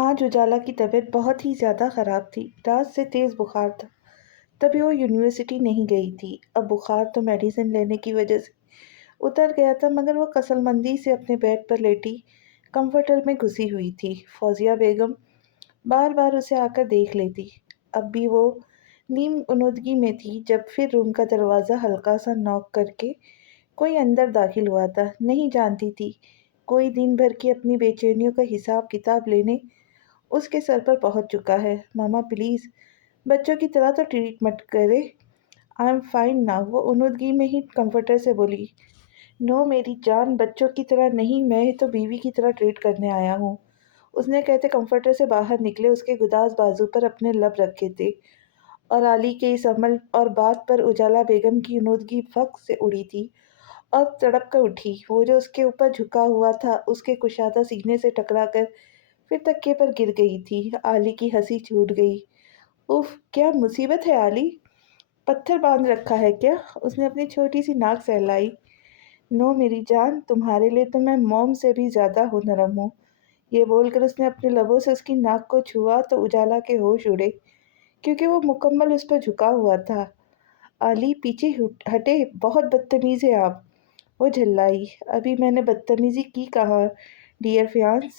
آج اجالا کی طبیعت بہت ہی زیادہ خراب تھی۔ رات سے تیز بخار تھا، تبھی وہ یونیورسٹی نہیں گئی تھی۔ اب بخار تو میڈیسن لینے کی وجہ سے اتر گیا تھا، مگر وہ کسل مندی سے اپنے بیڈ پر لیٹی کمفرٹر میں گھسی ہوئی تھی۔ فوزیہ بیگم بار بار اسے آ کر دیکھ لیتی۔ اب بھی وہ نیم غنودگی میں تھی جب پھر روم کا دروازہ ہلکا سا ناک کر کے کوئی اندر داخل ہوا تھا۔ نہیں جانتی تھی کوئی دن بھر کی اپنی بے چینیوں کا حساب کتاب لینے اس کے سر پر پہنچ چکا ہے۔ ماما پلیز بچوں کی طرح تو ٹریٹ مت کرے۔ آئی ایم فائن ناؤ، وہ غنودگی میں ہی کمفرٹر سے بولی۔ نو میری جان، بچوں کی طرح نہیں، میں تو بیوی کی طرح ٹریٹ کرنے آیا ہوں، اس نے کہتے کمفرٹر سے باہر نکلے۔ اس کے گداز بازو پر اپنے لب رکھے تھے اور علی کے اس عمل اور بات پر اجالا بیگم کی غنودگی فک سے اڑی تھی اور تڑپ کر اٹھی۔ وہ جو اس کے اوپر جھکا ہوا تھا اس کے کشادہ سینے سے ٹکرا کر پھر تکیے پر گر گئی تھی۔ علی کی ہنسی چھوٹ گئی۔ اف، کیا مصیبت ہے علی، پتھر باندھ رکھا ہے کیا؟ اس نے اپنی چھوٹی سی ناک سہلائی۔ نو میری جان، تمہارے لیے تو میں موم سے بھی زیادہ نرم ہوں۔ یہ بول کر اس نے اپنے لبوں سے اس کی ناک کو چھوا تو اجالا کے ہوش اڑے، کیونکہ وہ مکمل اس پر جھکا ہوا تھا۔ علی پیچھے ہٹے، بہت بدتمیز ہے آپ، وہ جھلائی۔ ابھی میں نے بدتمیزی کی کہاں ڈیئر فیانس؟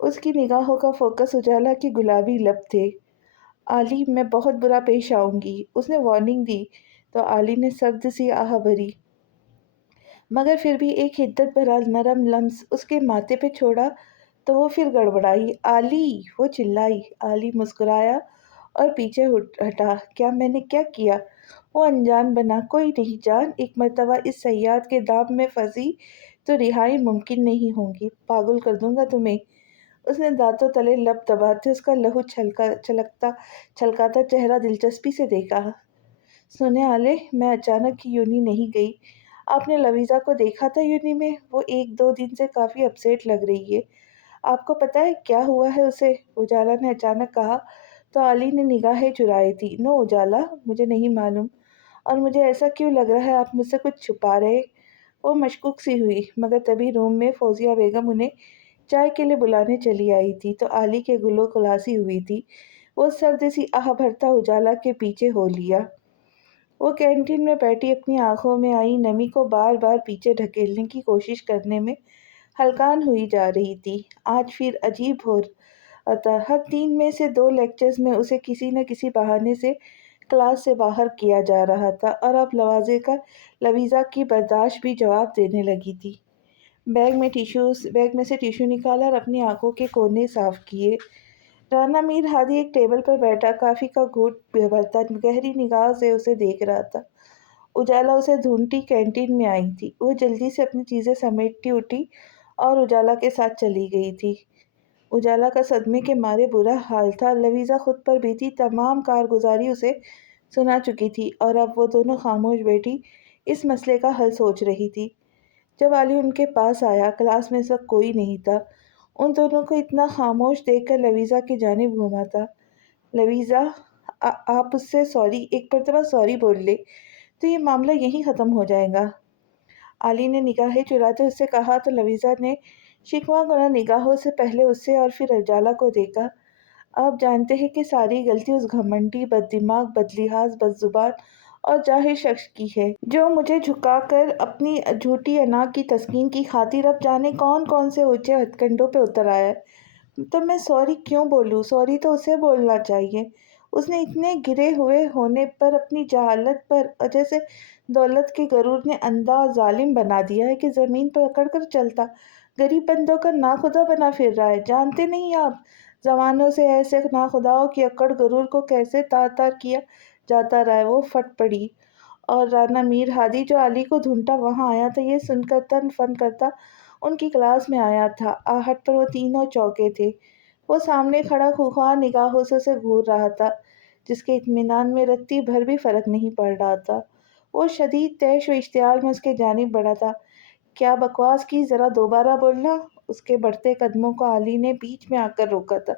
اس کی نگاہوں کا فوکس اجالا کے گلابی لب تھے۔ علی میں بہت برا پیش آؤں گی، اس نے وارننگ دی تو علی نے سرد سی آہ بھری، مگر پھر بھی ایک حدت بھرا نرم لمس اس کے ماتھے پہ چھوڑا تو وہ پھر گڑبڑائی۔ علی، وہ چلائی۔ علی مسکرایا اور پیچھے ہٹا۔ کیا میں نے کیا کیا؟ وہ انجان بنا۔ کوئی نہیں جان، ایک مرتبہ اس صیاد کے دام میں پھنسی تو رہائی ممکن نہیں ہوگی، پاگل کر دوں گا تمہیں۔ اس نے دانتوں تلے لب دباتے اس کا لہو چھلکاتا چہرہ دلچسپی سے دیکھا۔ سنیں آلے، میں اچانک یونی نہیں گئی۔ آپ نے لویزا کو دیکھا تھا یونی میں؟ وہ ایک دو دن سے کافی اپسیٹ لگ رہی ہے۔ آپ کو پتہ ہے کیا ہوا ہے اسے؟ اجالا نے اچانک کہا تو علی نے نگاہیں چرائے تھی۔ نو اجالا، مجھے نہیں معلوم، اور مجھے ایسا کیوں لگ رہا ہے آپ مجھ سے کچھ چھپا رہے؟ وہ مشکوک سی ہوئی، مگر تبھی روم میں فوزیہ بیگم انہیں چائے کے لیے بلانے چلی آئی تھی تو علی کے گلو خلاصی ہوئی تھی۔ وہ سرد سی آہ بھرتا اجالا کے پیچھے ہو لیا۔ وہ کینٹین میں بیٹھی اپنی آنکھوں میں آئی نمی کو بار بار پیچھے ڈھکیلنے کی کوشش کرنے میں ہلکان ہوئی جا رہی تھی۔ آج پھر عجیب ہو رہا تھا، ہر 3 میں سے 2 لیکچرز میں اسے کسی نہ کسی بہانے سے کلاس سے باہر کیا جا رہا تھا، اور اب لویزا کی برداشت بھی جواب دینے لگی تھی۔ بیگ میں سے ٹیشو نکالا اور اپنی آنکھوں کے کونے صاف کیے۔ رانا میر ہادی ایک ٹیبل پر بیٹھا کافی کا گھونٹ بھرتا گہری نگاہ سے اسے دیکھ رہا تھا۔ اجالا اسے ڈھونڈتی کینٹین میں آئی تھی۔ وہ جلدی سے اپنی چیزیں سمیٹتی اٹھی اور اجالا کے ساتھ چلی گئی تھی۔ اجالا کا صدمے کے مارے برا حال تھا۔ لویزا خود پر بیتی تمام کارگزاری اسے سنا چکی تھی اور اب وہ دونوں خاموش بیٹھی اس مسئلے کا حل سوچ رہی تھی۔ جب علی ان کے پاس آیا، کلاس میں اس وقت کوئی نہیں تھا۔ ان دونوں کو اتنا خاموش دیکھ کر لویزا کی جانب گھوما تھا۔ لویزا، آپ اس سے سوری، ایک مرتبہ سوری بول لے تو یہ معاملہ یہیں ختم ہو جائے گا۔ علی نے نگاہیں چراتے اس سے کہا تو لویزا نے شکوہ کنہ نگاہوں سے پہلے اسے اور پھر اجالا کو دیکھا۔ آپ جانتے ہیں کہ ساری غلطی اس گھمنڈی، بددماغ، بدلحاظ، بدزبان اور جاہل شخص کی ہے، جو مجھے جھکا کر اپنی جھوٹی انا کی تسکین کی خاطر اب جانے کون کون سے اونچے ہتھ کنڈوں پہ اتر آیا ہے۔ تو میں سوری کیوں بولوں؟ سوری تو اسے بولنا چاہیے۔ اس نے اتنے گرے ہوئے ہونے پر، اپنی جہالت پر، اور جیسے دولت کے غرور نے اندھا اور ظالم بنا دیا ہے کہ زمین پر اکڑ کر چلتا غریب بندوں کا ناخدا بنا پھر رہا ہے۔ جانتے نہیں آپ زمانوں سے ایسے ناخداؤں کی اکڑ غرور کو کیسے تار تار کیا جاتا رہا ہے؟ وہ پھٹ پڑی اور رانا میر ہادی جو علی کو ڈھونڈتا وہاں آیا تھا، یہ سن کر تن فن کرتا ان کی کلاس میں آیا تھا۔ آہٹ پر وہ تینوں چونکے تھے۔ وہ سامنے کھڑا خوخار نگاہوں سے اسے گھور رہا تھا، جس کے اطمینان میں رتی بھر بھی فرق نہیں پڑ رہا تھا۔ وہ شدید طیش و اشتعال میں اس کے جانب بڑھا تھا۔ کیا بکواس کی، ذرا دوبارہ بولنا۔ اس کے بڑھتے قدموں کو علی نے بیچ میں آ کر روکا تھا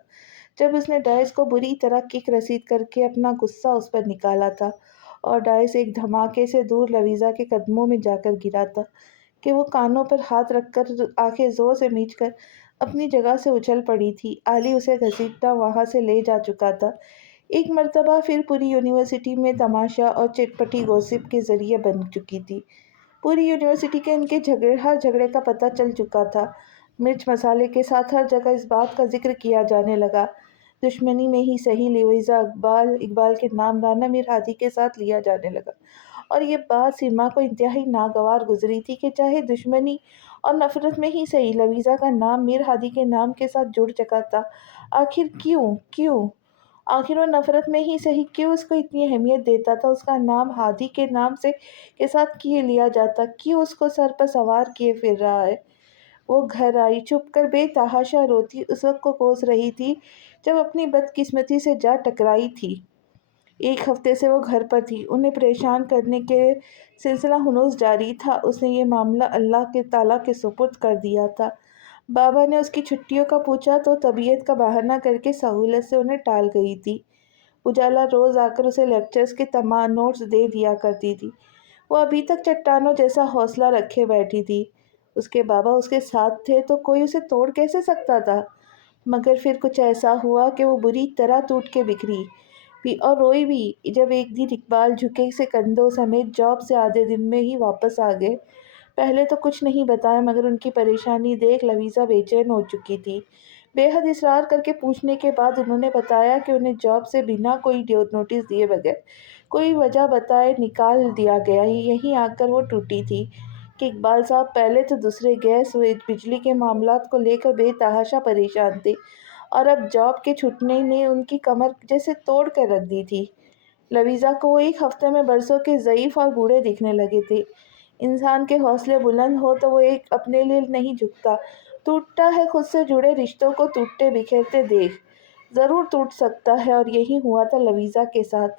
جب اس نے ڈائس کو بری طرح کک رسید کر کے اپنا غصہ اس پر نکالا تھا، اور ڈائس ایک دھماکے سے دور لویزا کے قدموں میں جا کر گرا تھا کہ وہ کانوں پر ہاتھ رکھ کر آنکھیں زور سے میچ کر اپنی جگہ سے اچھل پڑی تھی۔ علی اسے گھسیٹتا وہاں سے لے جا چکا تھا۔ ایک مرتبہ پھر پوری یونیورسٹی میں تماشا اور چٹ پٹی گوسپ کے ذریعے بن چکی تھی۔ پوری یونیورسٹی کے ان کے ہر جھگڑے کا پتہ چل چکا تھا۔ مرچ مسالے کے ساتھ ہر جگہ اس بات کا ذکر کیا جانے لگا۔ دشمنی میں ہی صحیح لیویزا اقبال کے نام رانا میر ہادی کے ساتھ لیا جانے لگا، اور یہ بات سیما کو انتہائی ناگوار گزری تھی کہ چاہے دشمنی اور نفرت میں ہی صحیح لیویزا کا نام میر ہادی کے نام کے ساتھ جڑ چکا تھا۔ آخر کیوں آخر وہ نفرت میں ہی صحیح کیوں اس کو اتنی اہمیت دیتا تھا؟ اس کا نام ہادی کے نام سے کے ساتھ کیے لیا جاتا؟ کیوں اس کو سر پر سوار کیے پھر رہا ہے؟ وہ گھر آئی، چھپ کر بے تحاشا روتی اس وقت کو کوس رہی تھی جب اپنی بدقسمتی سے جا ٹکرائی تھی۔ ایک ہفتے سے وہ گھر پر تھی، انہیں پریشان کرنے کے سلسلہ ہنوز جاری تھا۔ اس نے یہ معاملہ اللہ کے تعالیٰ کے سپرد کر دیا تھا۔ بابا نے اس کی چھٹیوں کا پوچھا تو طبیعت کا بہانہ کر کے سہولت سے انہیں ٹال گئی تھی۔ اجالا روز آ کر اسے لیکچرز کے تمام نوٹس دے دیا کرتی تھی۔ وہ ابھی تک چٹانوں جیسا حوصلہ رکھے بیٹھی تھی۔ اس کے بابا اس کے ساتھ تھے تو کوئی اسے توڑ کیسے سکتا تھا؟ مگر پھر کچھ ایسا ہوا کہ وہ بری طرح ٹوٹ کے بکھری بھی اور روئی بھی جب ایک دن اقبال جھکے سے کندھوں سمیت جاب سے آدھے دن میں ہی واپس آ گئے۔ پہلے تو کچھ نہیں بتایا، مگر ان کی پریشانی دیکھ لیویزا بے چین ہو چکی تھی۔ بے حد اصرار کر کے پوچھنے کے بعد انہوں نے بتایا کہ انہیں جاب سے بنا کوئی نوٹس دیے بغیر کوئی وجہ بتائے نکال دیا گیا۔ یہیں آ کر وہ ٹوٹی تھی کہ اقبال صاحب پہلے تو دوسرے گیس بجلی کے معاملات کو لے کر بے تحاشا پریشان تھے، اور اب جاب کے چھوٹنے نے ان کی کمر جیسے توڑ کر رکھ دی تھی۔ لیویزا کو وہ ایک ہفتے میں برسوں کے ضعیف اور بوڑھے دکھنے لگے تھے۔ انسان کے حوصلے بلند ہو تو وہ ایک اپنے لیے نہیں جھکتا، ٹوٹتا ہے خود سے جڑے رشتوں کو ٹوٹتے بکھرتے دیکھ۔ ضرور ٹوٹ سکتا ہے، اور یہی ہوا تھا لیویزا کے ساتھ۔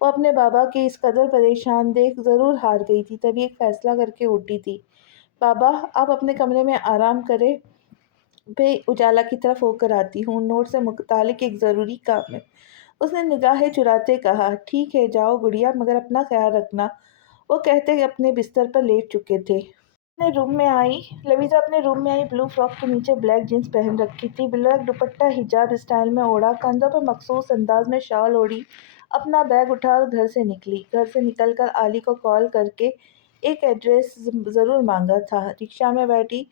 وہ اپنے بابا کے اس قدر پریشان دیکھ ضرور ہار گئی تھی، تبھی ایک فیصلہ کر کے اٹھی تھی۔ بابا، آپ اپنے کمرے میں آرام کریں، میں اجالا کی طرف ہو کر آتی ہوں، نوٹ سے متعلق ایک ضروری کام ہے۔ اس نے نگاہیں چراتے کہا۔ ٹھیک ہے، جاؤ گڑیا، مگر اپنا خیال رکھنا، وہ کہتے اپنے بستر پر لیٹ چکے تھے۔ لیویزا اپنے روم میں آئی۔ بلو فراک کے نیچے بلیک جینس پہن رکھی تھی، بلیک دوپٹہ حجاب اسٹائل میں اوڑھا، کندھوں پر مخصوص انداز میں شال اوڑھی، اپنا بیگ اٹھا اور گھر سے نکلی۔ گھر سے نکل کر علی کو کال کر کے ایک ایڈریس ضرور مانگا تھا۔ رکشہ میں بیٹھی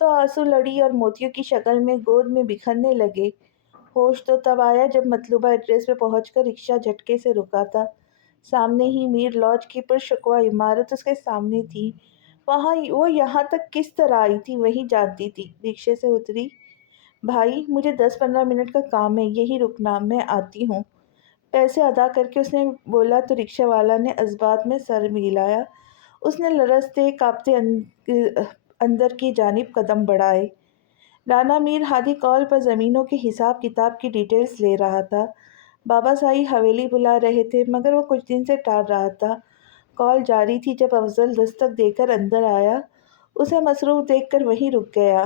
تو آنسو لڑی اور موتیوں کی شکل میں گود میں بکھرنے لگے۔ ہوش تو تب آیا جب مطلوبہ ایڈریس پہ پہنچ کر رکشہ جھٹکے سے رکا تھا۔ سامنے ہی میر لاج کی پرشکوہ عمارت اس کے سامنے تھی۔ وہ یہاں تک کس طرح آئی تھی وہی جانتی تھی۔ رکشے سے اتری۔ بھائی، مجھے 10-15 منٹ کا کام ہے، یہی رکنا، میں آتی ہوں۔ پیسے ادا کر کے اس نے بولا تو رکشہ والا نے اثبات میں سر ہلایا۔ اس نے لرزتے کانپتے اندر کی جانب قدم بڑھائے۔ رانا میر ہادی کال پر زمینوں کے حساب کتاب کی ڈیٹیلز لے رہا تھا۔ بابا سائی حویلی بلا رہے تھے، مگر وہ کچھ دن سے ٹال رہا تھا۔ کال جاری تھی جب افضل دستک دے کر اندر آیا۔ اسے مصروف دیکھ کر وہیں رک گیا۔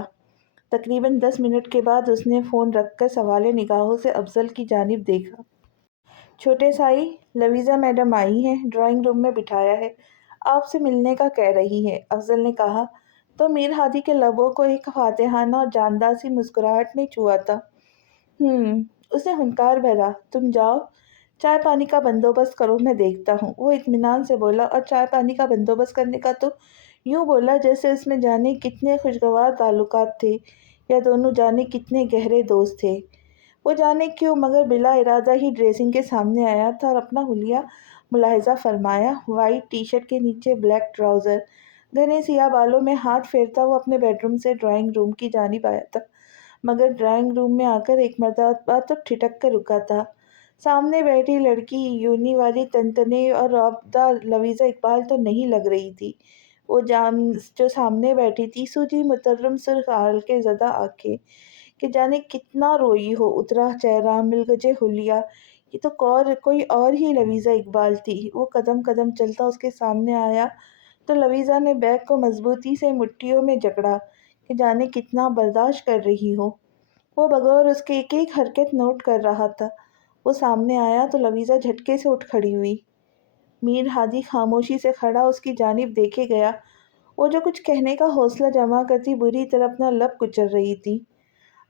تقریباً 10 منٹ کے بعد اس نے فون رکھ کر سوالے نگاہوں سے افضل کی جانب دیکھا۔ چھوٹے سائی، لیویزا میڈم آئی ہیں، ڈرائنگ روم میں بٹھایا ہے، آپ سے ملنے کا کہہ رہی ہے، افضل نے کہا تو میر ہادی کے لبوں کو ایک فاتحانہ اور جاندار سی مسکراہٹ نے چھوا تھا۔ اس نے ہنکار بھرا، تم جاؤ، چائے پانی کا بندوبست کرو، میں دیکھتا ہوں۔ وہ اطمینان سے بولا، اور چائے پانی کا بندوبست کرنے کا تو یوں بولا جیسے اس میں جانے کتنے خوشگوار تعلقات تھے، یا دونوں جانے کتنے گہرے دوست تھے۔ وہ جانے کیوں، مگر بلا ارادہ ہی ڈریسنگ کے سامنے آیا تھا اور اپنا حلیہ ملاحظہ فرمایا۔ وائٹ ٹی شرٹ کے نیچے بلیک ٹراؤزر، گھنے سیاہ بالوں میں ہاتھ پھیرتا وہ اپنے بیڈ روم سے ڈرائنگ روم کی جانب آیا تھا، مگر ڈرائنگ روم میں آ کر ایک مرتبہ تو ٹھٹک کر رکا تھا۔ سامنے بیٹھی لڑکی یونی والی تنتنے اور رعبدہ لیویزا اقبال تو نہیں لگ رہی تھی۔ وہ جو سامنے بیٹھی تھی، سوجی مترم سرخ حلقے زدہ آنکھیں، کہ جانے کتنا روئی ہو، اترا چہرہ، ملگجے حلیہ، یہ تو کوئی اور ہی لیویزا اقبال تھی۔ وہ قدم قدم چلتا اس کے سامنے آیا تو لیویزا نے بیگ کو مضبوطی سے مٹھیوں میں جکڑا کہ جانے کتنا برداشت کر رہی ہو۔ وہ بغور اس کے ایک ایک حرکت نوٹ کر رہا تھا۔ وہ سامنے آیا تو لیویزا جھٹکے سے اٹھ کھڑی ہوئی۔ میر ہادی خاموشی سے کھڑا اس کی جانب دیکھے گیا۔ وہ جو کچھ کہنے کا حوصلہ جمع کرتی بری طرح اپنا لب کچل رہی تھی۔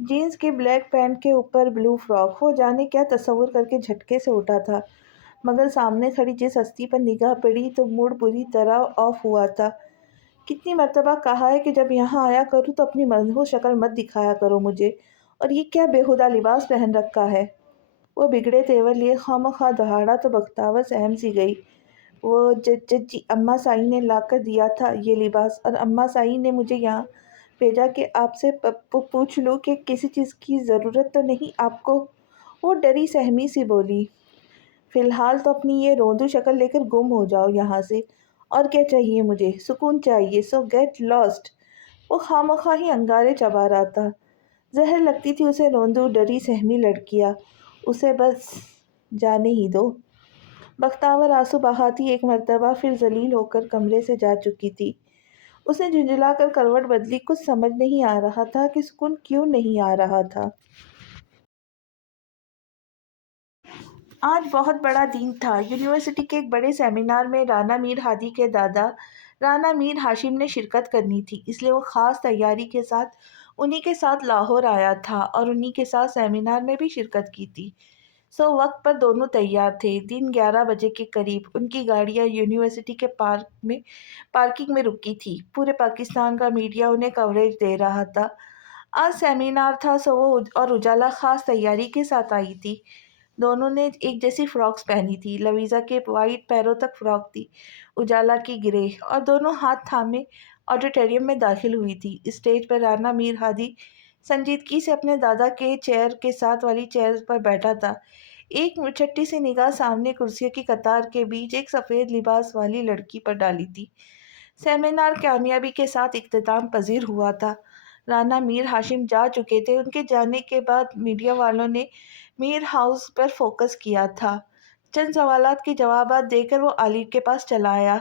جینس کے بلیک پینٹ کے اوپر بلو فراک، وہ جانے کیا تصور کر کے جھٹکے سے اٹھا تھا، مگر سامنے کھڑی جس ہستی پر نگاہ پڑی تو موڈ بری طرح آف ہوا تھا۔ کتنی مرتبہ کہا ہے کہ جب یہاں آیا کروں تو اپنی منحوس شکل مت دکھایا کرو مجھے، اور یہ کیا بےہودہ لباس پہن رکھا ہے۔ وہ بگڑے تیور لیے خواہ دہاڑا تو بختاور سہم سی گئی۔ وہ ججی اماں سائی نے لا کر دیا تھا یہ لباس، اور اماں سائی نے مجھے یہاں بھیجا کہ آپ سے پوچھ لوں کہ کسی چیز کی ضرورت تو نہیں آپ کو۔ وہ ڈری سہمی سی بولی، فی الحال تو اپنی یہ روندو شکل لے کر گم ہو جاؤ یہاں سے، اور کیا چاہیے مجھے؟ سکون چاہیے، سو گیٹ لاسٹ۔ وہ خامخواہ ہی انگارے چبا رہا تھا۔ زہر لگتی تھی اسے روندو ڈری سہمی لڑکیاں، اسے بس جانے ہی دو۔ بختاور آنسو بہاتی ایک مرتبہ پھر ذلیل ہو کر کمرے سے جا چکی تھی۔ اس نے جھنجھلا کر کروٹ بدلی، کچھ سمجھ نہیں آ رہا تھا کہ سکون کیوں نہیں آ رہا تھا۔ آج بہت بڑا دن تھا۔ یونیورسٹی کے ایک بڑے سیمینار میں رانا میر ہادی کے دادا رانا میر ہاشم نے شرکت کرنی تھی، اس لیے وہ خاص تیاری کے ساتھ انہی کے ساتھ لاہور آیا تھا اور انہی کے ساتھ سیمینار میں بھی شرکت کی تھی۔ سو وقت پر دونوں تیار تھے۔ دن 11 بجے کے قریب ان کی گاڑیاں یونیورسٹی کے پارکنگ میں رکی تھی۔ پورے پاکستان کا میڈیا انہیں کوریج دے رہا تھا۔ آج سیمینار تھا، سو وہ اور اجالا خاص تیاری کے ساتھ آئی تھی۔ دونوں نے ایک جیسی فراکس پہنی تھی۔ لویزا کے وائٹ پیروں تک فراک تھی، اجالا کی گرے، اور دونوں ہاتھ تھامے آڈیٹوریم میں داخل ہوئی تھی۔ اسٹیج پر رانا میر ہادی سنجیدگی سے اپنے دادا کے چیئر کے ساتھ والی چیئر پر بیٹھا تھا، ایک چھٹی سی نگاہ سامنے کرسیوں کی قطار کے بیچ ایک سفید لباس والی لڑکی پر ڈالی تھی۔ سیمینار کامیابی کے ساتھ اختتام پذیر ہوا تھا۔ رانا میر ہاشم جا چکے تھے۔ ان کے جانے کے بعد میڈیا والوں نے میر ہاؤس پر فوکس کیا تھا۔ چند سوالات کے جوابات دے کر وہ علی کے پاس چلا آیا۔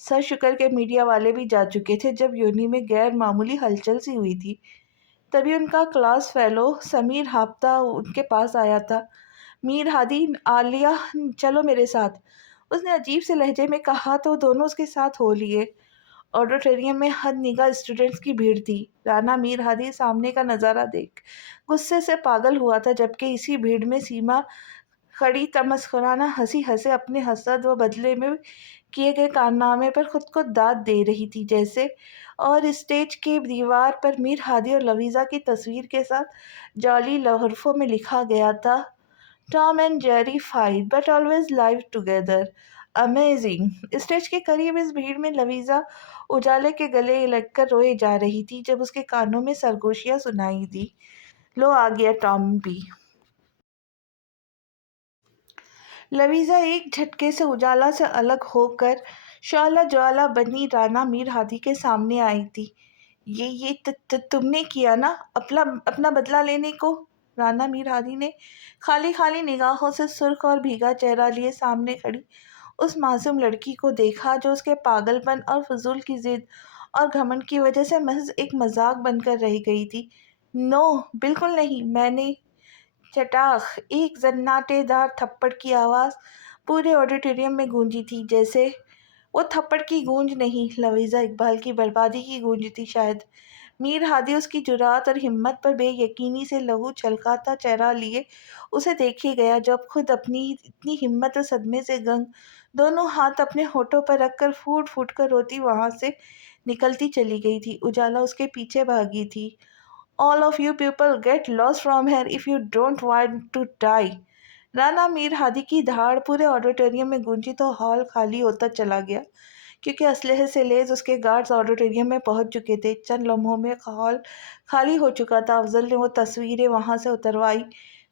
سر شکر کے میڈیا والے بھی جا چکے تھے۔ جب یونی میں غیر معمولی ہلچل سی ہوئی تھی، تبھی ان کا کلاس فیلو سمیر ہاپتا ان کے پاس آیا تھا۔ میر ہادی، عالیہ چلو میرے ساتھ، اس نے عجیب سے لہجے میں کہا تو دونوں اس کے ساتھ ہو لیے۔ آڈیٹوریم میں حد نگاہ اسٹوڈنٹس کی بھیڑ تھی۔ رانا میر ہادی سامنے کا نظارہ دیکھ غصے سے پاگل ہوا تھا، جبکہ اسی بھیڑ میں سیما کھڑی تمسخرانہ ہنسی ہنسے اپنے حسد و بدلے میں کیے گئے کارنامے پر خود کو داد دے رہی تھی جیسے، اور اسٹیج کی دیوار پر میر ہادی اور لویزا کی تصویر کے ساتھ جعلی حرفوں میں لکھا گیا تھا، Tom and Jerry fight but always live together, amazing. Stage کے قریب اس بھیڑ میں لویزا اجالے کے گلے لگ کر روئے جا رہی تھی جب اس کے کانوں میں سرگوشیاں سنائی دی، لو آ گیا ٹام بھی۔ لویزا ایک جھٹکے سے اجالا سے الگ ہو کر شعلہ جوالا بنی رانا میر ہادی کے سامنے آئی تھی۔ یہ تم نے کیا نا اپنا بدلہ لینے کو؟ رانا میر ہادی نے خالی خالی نگاہوں سے سرخ اور بھیگا چہرہ لیے سامنے کھڑی اس معصوم لڑکی کو دیکھا جو اس کے پاگل پن اور فضول کی ضد اور گھمنڈ کی وجہ سے محض ایک مذاق بن کر رہ گئی تھی۔ نو، بالکل نہیں، میں نے… چٹاخ! ایک زناٹے دار تھپڑ کی آواز پورے آڈیٹوریم میں گونجی تھی، جیسے… وہ تھپڑ کی گونج نہیں، لویزا اقبال کی بربادی کی گونج تھی شاید۔ میر ہادی اس کی جرأت اور ہمت پر بے یقینی سے لہو چھلکاتا چہرہ لیے اسے دیکھے گیا، جب خود اپنی اتنی ہمت و صدمے سے گنگ دونوں ہاتھ اپنے ہونٹوں پر رکھ کر پھوٹ پھوٹ کر روتی وہاں سے نکلتی چلی گئی تھی۔ اجالا اس کے پیچھے بھاگی تھی۔ All of you people get lost from here if you don't want to die۔ Rana میر ہادی کی دھاڑ پورے آڈیٹوریم میں گونجی تو ہال خالی ہوتا چلا گیا، کیونکہ اسلحے سے لیس اس کے گارڈز آڈیٹوریم میں پہنچ چکے تھے۔ چند لمحوں میں ہال خالی ہو چکا تھا۔ افضل نے وہ تصویریں وہاں سے اتروائی۔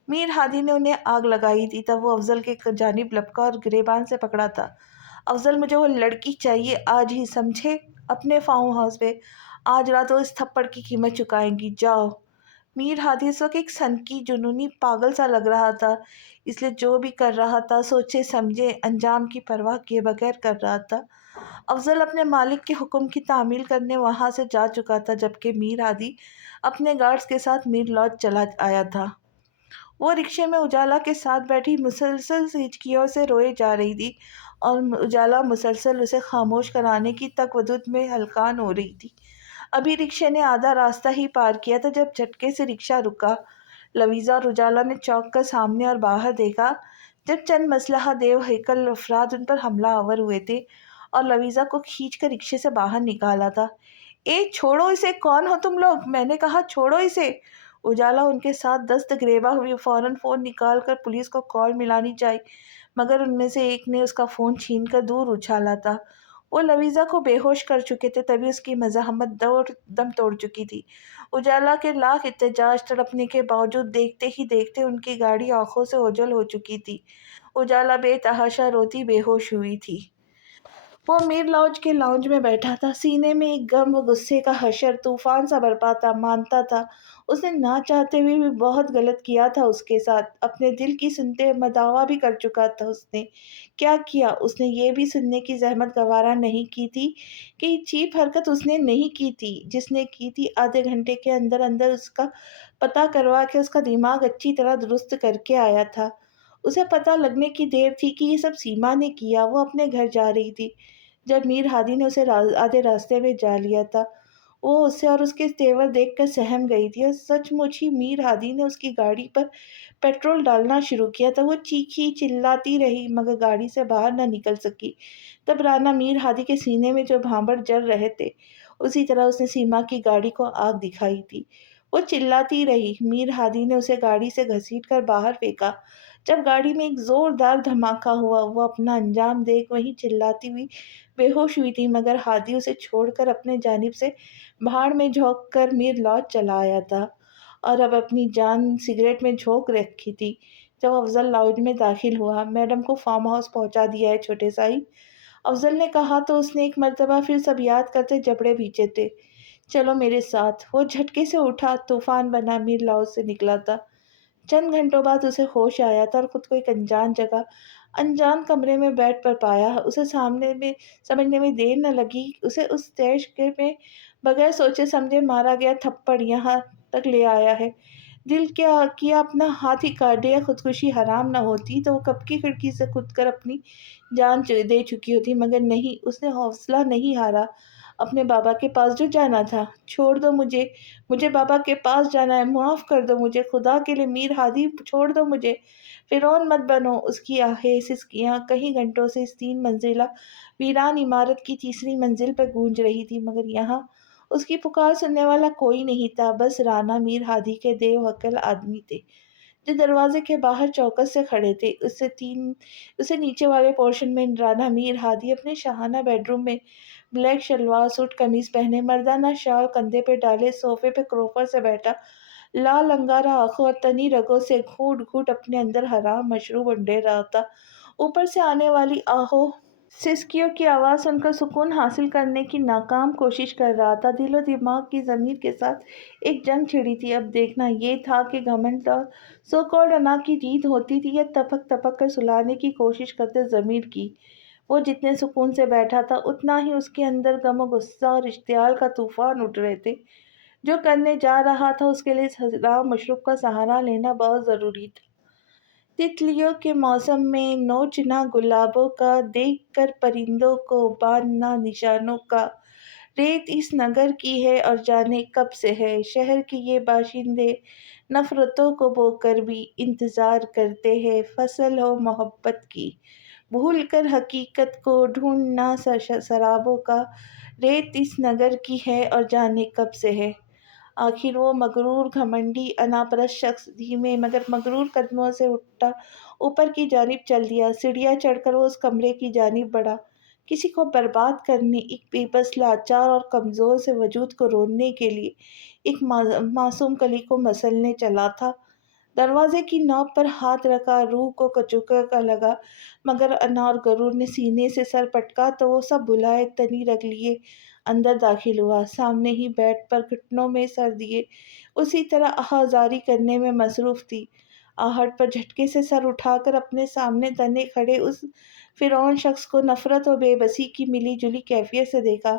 میر ہادی نے انہیں آگ لگائی تھی تب وہ افضل کے جانب لپکا اور گریبان سے پکڑا تھا۔ افضل، مجھے وہ لڑکی چاہیے آج ہی، سمجھے؟ اپنے فارم ہاؤس پہ آج رات وہ اس تھپڑ کی قیمت چکائیں گی، جاؤ۔ میر ہادی اس وقت ایک سنکی جنونی پاگل سا لگ رہا تھا، اس لیے جو بھی کر رہا تھا سوچے سمجھے انجام کی پرواہ کیے بغیر کر رہا تھا۔ افضل اپنے مالک کے حکم کی تعمیل کرنے وہاں سے جا چکا تھا، جبکہ میر ہادی اپنے گارڈز کے ساتھ میر لاڈج چلا آیا تھا۔ وہ رکشے میں اجالا کے ساتھ بیٹھی مسلسل ہچکیوں سے روئے جا رہی تھی اور اجالا مسلسل اسے خاموش کرانے کی تک ودود میں ہلکان ہو رہی تھی۔ ابھی رکشے نے آدھا راستہ ہی پار کیا تھا جب جھٹکے سے رکشہ رکا۔ لویزا اور اجالا نے چوک کر سامنے اور باہر دیکھا جب چند مسلحہ دیو ہیکل افراد ان پر حملہ آور ہوئے تھے اور لویزا کو کھینچ کر رکشے سے باہر نکالا تھا۔ اے چھوڑو اسے، کون ہو تم لوگ؟ میں نے کہا چھوڑو اسے۔ اجالا ان کے ساتھ دست گریباں ہوئی، فوراً فون نکال کر پولیس کو کال ملانی چاہی، مگر ان میں سے ایک نے اس کا فون چھین کر دور اچھالا تھا۔ وہ لویزا کو بے ہوش کر چکے تھے، تبھی اس کی مزاحمت دم توڑ چکی تھی۔ اجالا کے لاکھ احتجاج تڑپنے کے باوجود دیکھتے ہی دیکھتے ان کی گاڑی آنکھوں سے اوجھل ہو چکی تھی۔ اجالا بے تحاشا روتی بے ہوش ہوئی تھی۔ وہ میر لاؤنج کے لاؤنج میں بیٹھا تھا، سینے میں ایک غم و غصے کا حشر طوفان سا برپا تھا۔ مانتا تھا اس نے نہ چاہتے ہوئے بھی بہت غلط کیا تھا اس کے ساتھ، اپنے دل کی سنتے مداوا بھی کر چکا تھا۔ اس نے کیا کیا؟ اس نے یہ بھی سننے کی زحمت گوارا نہیں کی تھی کہ یہ چیپ حرکت اس نے نہیں کی تھی، جس نے کی تھی آدھے گھنٹے کے اندر اندر اس کا پتہ کروا کے اس کا دماغ اچھی طرح درست کر کے آیا تھا۔ اسے پتہ لگنے کی دیر تھی کہ یہ سب سیما نے کیا۔ وہ اپنے گھر جا رہی تھی جب میر ہادی نے اسے آدھے راستے میں جا لیا تھا۔ وہ اسے اور اس کے تیور دیکھ کر سہم گئی تھی، اور سچ مچ ہی میر ہادی نے اس کی گاڑی پر پیٹرول ڈالنا شروع کیا تھا۔ وہ چیخی چلاتی رہی مگر گاڑی سے باہر نہ نکل سکی۔ تب رانا میر ہادی کے سینے میں جو بھانبڑ جل رہے تھے، اسی طرح اس نے سیما کی گاڑی کو آگ دکھائی تھی۔ وہ چلاتی رہی، میر ہادی نے اسے گاڑی سے گھسیٹ کر باہر پھینکا۔ جب گاڑی میں ایک زوردار دھماکہ ہوا، وہ اپنا انجام دیکھ وہیں چلاتی ہوئی بے ہوش ہوئی تھی، مگر ہادی اسے چھوڑ کر اپنے جانب سے بھاڑ میں جھونک کر میر لاٹ چلا آیا تھا اور اب اپنی جان سگریٹ میں جھونک رکھی تھی۔ جب افضل لاؤنج میں داخل ہوا، میڈم کو فارم ہاؤس پہنچا دیا ہے چھوٹے صاحب، افضل نے کہا تو اس نے ایک مرتبہ پھر سب یاد کرتے جبڑے بھیجے تھے۔ چلو میرے ساتھ۔ وہ جھٹکے سے اٹھا، طوفان بنا میر لاؤنج سے نکلا تھا۔ چند گھنٹوں بعد اسے ہوش آیا تھا اور خود کو ایک انجان جگہ، انجان کمرے میں بیڈ پر پایا۔ اسے سمجھنے میں دیر نہ لگی، اسے اس تیش میں بغیر سوچے سمجھے مارا گیا تھپڑ یہاں تک لے آیا ہے۔ دل کیا اپنا ہاتھ ہی کاٹ دے، یا خودکشی حرام نہ ہوتی تو وہ کب کی کھڑکی سے کود کر اپنی جان دے چکی ہوتی، مگر نہیں، اس نے حوصلہ نہیں ہارا۔ اپنے بابا کے پاس جو جانا تھا۔ چھوڑ دو مجھے، مجھے بابا کے پاس جانا ہے، معاف کر دو مجھے، خدا کے لیے میر ہادی چھوڑ دو مجھے، فرعون مت بنو۔ اس کی آہیں سسکیاں کئی گھنٹوں سے اس 3 منزلہ ویران عمارت کی تیسری منزل پر گونج رہی تھی، مگر یہاں اس کی پکار سننے والا کوئی نہیں تھا، بس رانا میر ہادی کے دیو ہکل آدمی تھے جو دروازے کے باہر چوکس سے کھڑے تھے۔ اسے نیچے والے پورشن میں رانا میر ہادی اپنے شاہانہ بیڈ روم میں بلیک شلوار سوٹ قمیض پہنے، مردانہ شال کندھے پہ ڈالے، صوفے پہ کروکر سے بیٹھا، لال انگارہ آنکھوں اور تنی رگوں سے گھوٹ گھوٹ اپنے اندر حرام مشروب انڈیر رہا تھا۔ اوپر سے آنے والی آہو سسکیوں کی آواز سن کر سکون حاصل کرنے کی ناکام کوشش کر رہا تھا۔ دل و دماغ کی ضمیر کے ساتھ ایک جنگ چھڑی تھی۔ اب دیکھنا یہ تھا کہ گھمنڈ اور سو کالڈ انا کی جیت ہوتی تھی یا تپک تپک کر سلانے کی کوشش کرتے ضمیر کی۔ وہ جتنے سکون سے بیٹھا تھا، اتنا ہی اس کے اندر غم و غصہ اور اشتعال کا طوفان اٹھ رہے تھے۔ جو کرنے جا رہا تھا اس کے لیے اس حرام مشروب کا سہارا لینا بہت ضروری تھا۔ تتلیوں کے موسم میں نوچنا گلابوں کا، دیکھ کر پرندوں کو باندھنا نشانوں کا، ریت اس نگر کی ہے اور جانے کب سے ہے، شہر کے یہ باشندے نفرتوں کو بو کر بھی انتظار کرتے ہیں، فصل ہو محبت کی، بھول کر حقیقت کو ڈھونڈنا سرابوں کا، ریت اس نگر کی ہے اور جانے کب سے ہے۔ آخر وہ مغرور گھمنڈی انا پرست شخص دھیمے مگر مغرور قدموں سے اٹھا اوپر کی جانب چل دیا۔ سیڑھیاں چڑھ کر وہ اس کمرے کی جانب بڑھا، کسی کو برباد کرنے، ایک بے بس لاچار اور کمزور سے وجود کو روننے کے لیے، ایک معصوم کلی کو مسلنے چلا تھا۔ دروازے کی نوب پر ہاتھ رکھا، روح کو کچوکا لگا، مگر انا اور غرور نے سینے سے سر پٹکا تو وہ سب بھلائے تنی رکھ لیے اندر داخل ہوا۔ سامنے ہی بیڈ پر گھٹنوں میں سر دیے اسی طرح آہ زاری کرنے میں مصروف تھی۔ آہٹ پر جھٹکے سے سر اٹھا کر اپنے سامنے تنے کھڑے اس فرعون شخص کو نفرت و بے بسی کی ملی جلی کیفیت سے دیکھا۔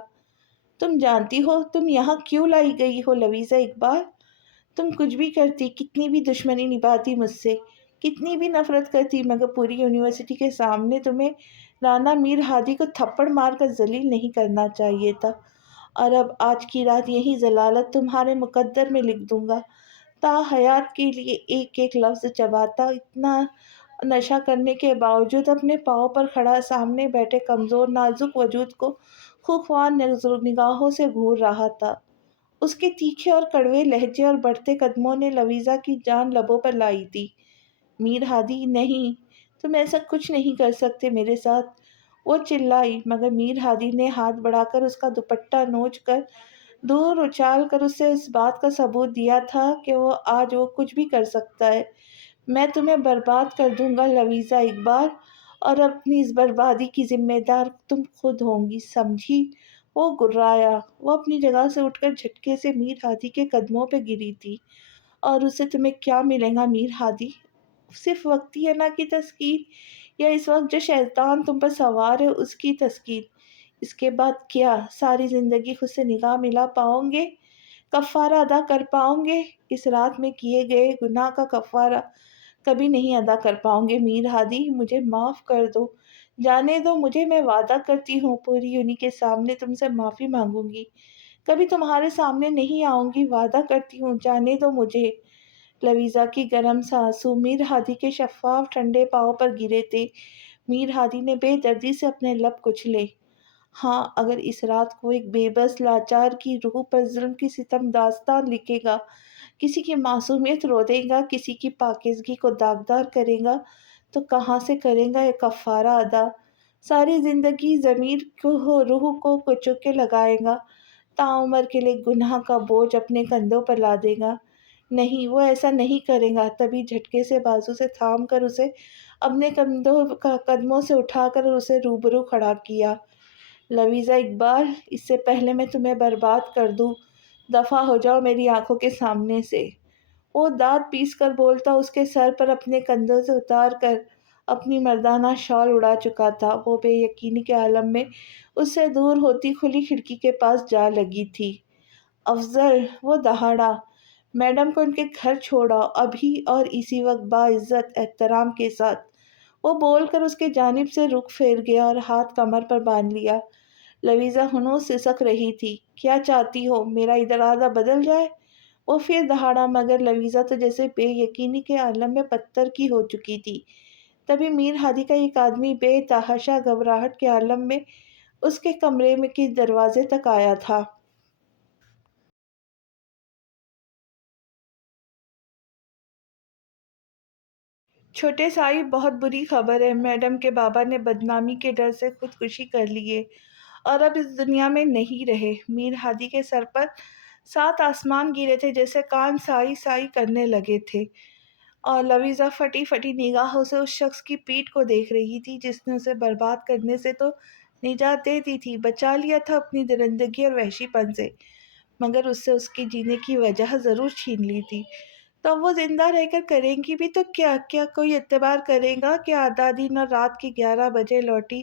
تم جانتی ہو تم یہاں کیوں لائی گئی ہو لویزا اقبال؟ تم کچھ بھی کرتی، کتنی بھی دشمنی نبھاتی مجھ سے، کتنی بھی نفرت کرتی، مگر پوری یونیورسٹی کے سامنے تمہیں رانا میر ہادی کو تھپڑ مار کر ذلیل نہیں کرنا چاہیے تھا۔ اور اب آج کی رات یہی ضلالت تمہارے مقدر میں لکھ دوں گا۔ تا حیات کے لیے ایک ایک لفظ چباتا، اتنا نشہ کرنے کے باوجود اپنے پاؤں پر کھڑا سامنے بیٹھے کمزور نازک وجود کو خوفوار نگاہوں سے گھور رہا تھا۔ اس کے تیکھے اور کڑوے لہجے اور بڑھتے قدموں نے لویزا کی جان لبوں پر لائی تھی۔ میر ہادی، نہیں، تم ایسا کچھ نہیں کر سکتے میرے ساتھ، وہ چلائی، مگر میر ہادی نے ہاتھ بڑھا کر اس کا دوپٹہ نوچ کر دور اچھال کر اسے اس بات کا ثبوت دیا تھا کہ آج وہ کچھ بھی کر سکتا ہے۔ میں تمہیں برباد کر دوں گا لویزا اقبال، اور اپنی اس بربادی کی ذمہ دار تم خود ہوں گی، سمجھی؟ وہ گررایا۔ وہ اپنی جگہ سے اٹھ کر جھٹکے سے میر ہادی کے قدموں پہ گری تھی۔ اور اسے تمہیں کیا ملے گا میر ہادی؟ صرف وقتی انا کی تسکین، یا اس وقت جو شیطان تم پر سوار ہے اس کی تسکین؟ اس کے بعد کیا؟ ساری زندگی خود سے نگاہ ملا پاؤں گے؟ کفارہ ادا کر پاؤں گے؟ اس رات میں کیے گئے گناہ کا کفارہ کبھی نہیں ادا کر پاؤں گے میر ہادی، مجھے معاف کر دو، جانے دو مجھے، میں وعدہ کرتی ہوں پوری یونی کے سامنے تم سے معافی مانگوں گی، کبھی تمہارے سامنے نہیں آؤں گی، وعدہ کرتی ہوں، جانے دو مجھے۔ لویزا کی گرم سانسوں میر ہادی کے شفاف ٹھنڈے پاؤں پر گرے تھے۔ میر ہادی نے بے دردی سے اپنے لب کچلے۔ ہاں، اگر اس رات کو ایک بے بس لاچار کی روح پر ظلم کی ستم داستان لکھے گا، کسی کی معصومیت رو دے گا، کسی کی پاکیزگی کو داغدار کرے گا، تو کہاں سے کرے گا یہ کفارہ ادا؟ ساری زندگی ضمیر کو، روح کو کچو کے لگائے گا، تعمر کے لیے گناہ کا بوجھ اپنے کندھوں پر لا دے گا؟ نہیں، وہ ایسا نہیں کرے گا۔ تبھی جھٹکے سے بازو سے تھام کر اسے اپنے قدموں سے اٹھا کر اسے روبرو کھڑا کیا۔ لویزا اقبال، اس سے پہلے میں تمہیں برباد کر دوں، دفع ہو جاؤ میری آنکھوں کے سامنے سے۔ وہ دانت پیس کر بولتا، اس کے سر پر اپنے کندھوں سے اتار کر اپنی مردانہ شال اڑا چکا تھا۔ وہ بے یقینی کے عالم میں اس سے دور ہوتی کھلی کھڑکی کے پاس جا لگی تھی۔ افضل، وہ دہاڑا، میڈم کو ان کے گھر چھوڑا ابھی اور اسی وقت، باعزت احترام کے ساتھ، وہ بول کر اس کے جانب سے رخ پھیر گیا اور ہاتھ کمر پر باندھ لیا۔ لویزا ہنوز سسک رہی تھی۔ کیا چاہتی ہو، میرا ارادہ بدل جائے؟ وہ پھر دہاڑا، مگر لویزا تو جیسے بے یقینی کے عالم میں پتھر کی ہو چکی تھی۔ تبھی میر ہادی کا ایک آدمی بے تحاشا گھبراہٹ کے عالم میں اس کے کمرے میں کے دروازے تک آیا تھا۔ چھوٹے صاحب، بہت بری خبر ہے، میڈم کے بابا نے بدنامی کے ڈر سے خودکشی کر لی ہے اور اب اس دنیا میں نہیں رہے۔ میر ہادی کے سر پر 7 آسمان گرے تھے، جیسے کان سائی سائی کرنے لگے تھے، اور لویزا پھٹی پھٹی نگاہوں سے اس شخص کی پیٹھ کو دیکھ رہی تھی جس نے اسے برباد کرنے سے تو نجات دے دی تھی، بچا لیا تھا اپنی درندگی اور وحشی پن سے، مگر اس سے اس کی جینے کی وجہ ضرور چھین لی تھی۔ تو اب وہ زندہ رہ کر کریں گی بھی تو کیا؟ کیا کوئی اعتبار کرے گا کہ آدھا دن اور رات کے 11 بجے لوٹی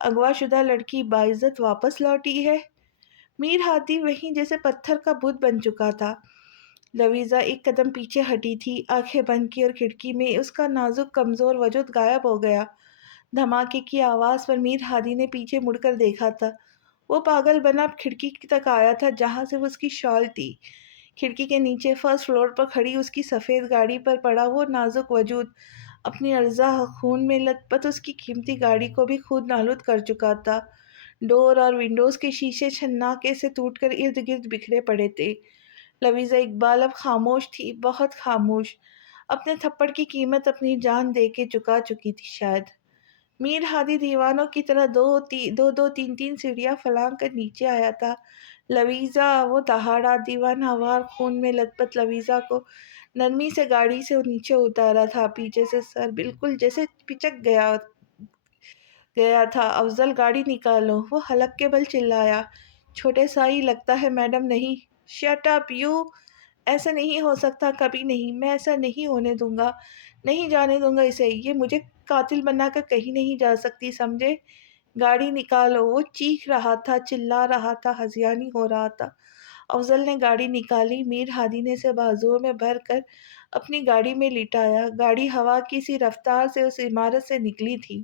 اغوا شدہ لڑکی باعزت واپس لوٹی ہے؟ میر ہادی وہیں جیسے پتھر کا بت بن چکا تھا۔ لویزا ایک قدم پیچھے ہٹی تھی، آنکھیں بند کی، اور کھڑکی میں اس کا نازک کمزور وجود غائب ہو گیا۔ دھماکے کی آواز پر میر ہادی نے پیچھے مڑ کر دیکھا تھا۔ وہ پاگل بنا اب کھڑکی تک آیا تھا جہاں سے وہ اس کی شال تھی۔ کھڑکی کے نیچے فرسٹ فلور پر کھڑی اس کی سفید گاڑی پر پڑا وہ نازک وجود اپنی ارزاں خون میں لت پت اس کی قیمتی گاڑی کو بھی خود نالود کر چکا تھا۔ ڈور اور ونڈوز کے شیشے چھناکے سے ٹوٹ کر ارد گرد بکھرے پڑے تھے۔ لویزا اقبال اب خاموش تھی، بہت خاموش، اپنے تھپڑ کی قیمت اپنی جان دے کے چکا چکی تھی شاید۔ میر ہادی دیوانوں کی طرح دو تین تین سیڑھیاں پھلانگ کر نیچے آیا تھا۔ لویزا، وہ دہاڑا، دیوانہ وار خون میں لت پت لویزا کو نرمی سے گاڑی سے نیچے اتارا تھا، پیچھے سے سر بالکل جیسے پچک گیا تھا۔ افضل، گاڑی نکالو، وہ حلق کے بل چلایا۔ چھوٹے سائی، لگتا ہے میڈم نہیں۔ شٹ اپ یو، ایسا نہیں ہو سکتا، کبھی نہیں، میں ایسا نہیں ہونے دوں گا، نہیں جانے دوں گا اسے، یہ مجھے قاتل بنا کر کہیں نہیں جا سکتی، سمجھے؟ گاڑی نکالو، وہ چیخ رہا تھا، چلا رہا تھا، ہذیانی ہو رہا تھا۔ افضل نے گاڑی نکالی، میر ہادی نے اسے بازوؤں میں بھر کر اپنی گاڑی میں لٹایا۔ گاڑی ہوا کی سی رفتار سے اس عمارت سے نکلی تھی۔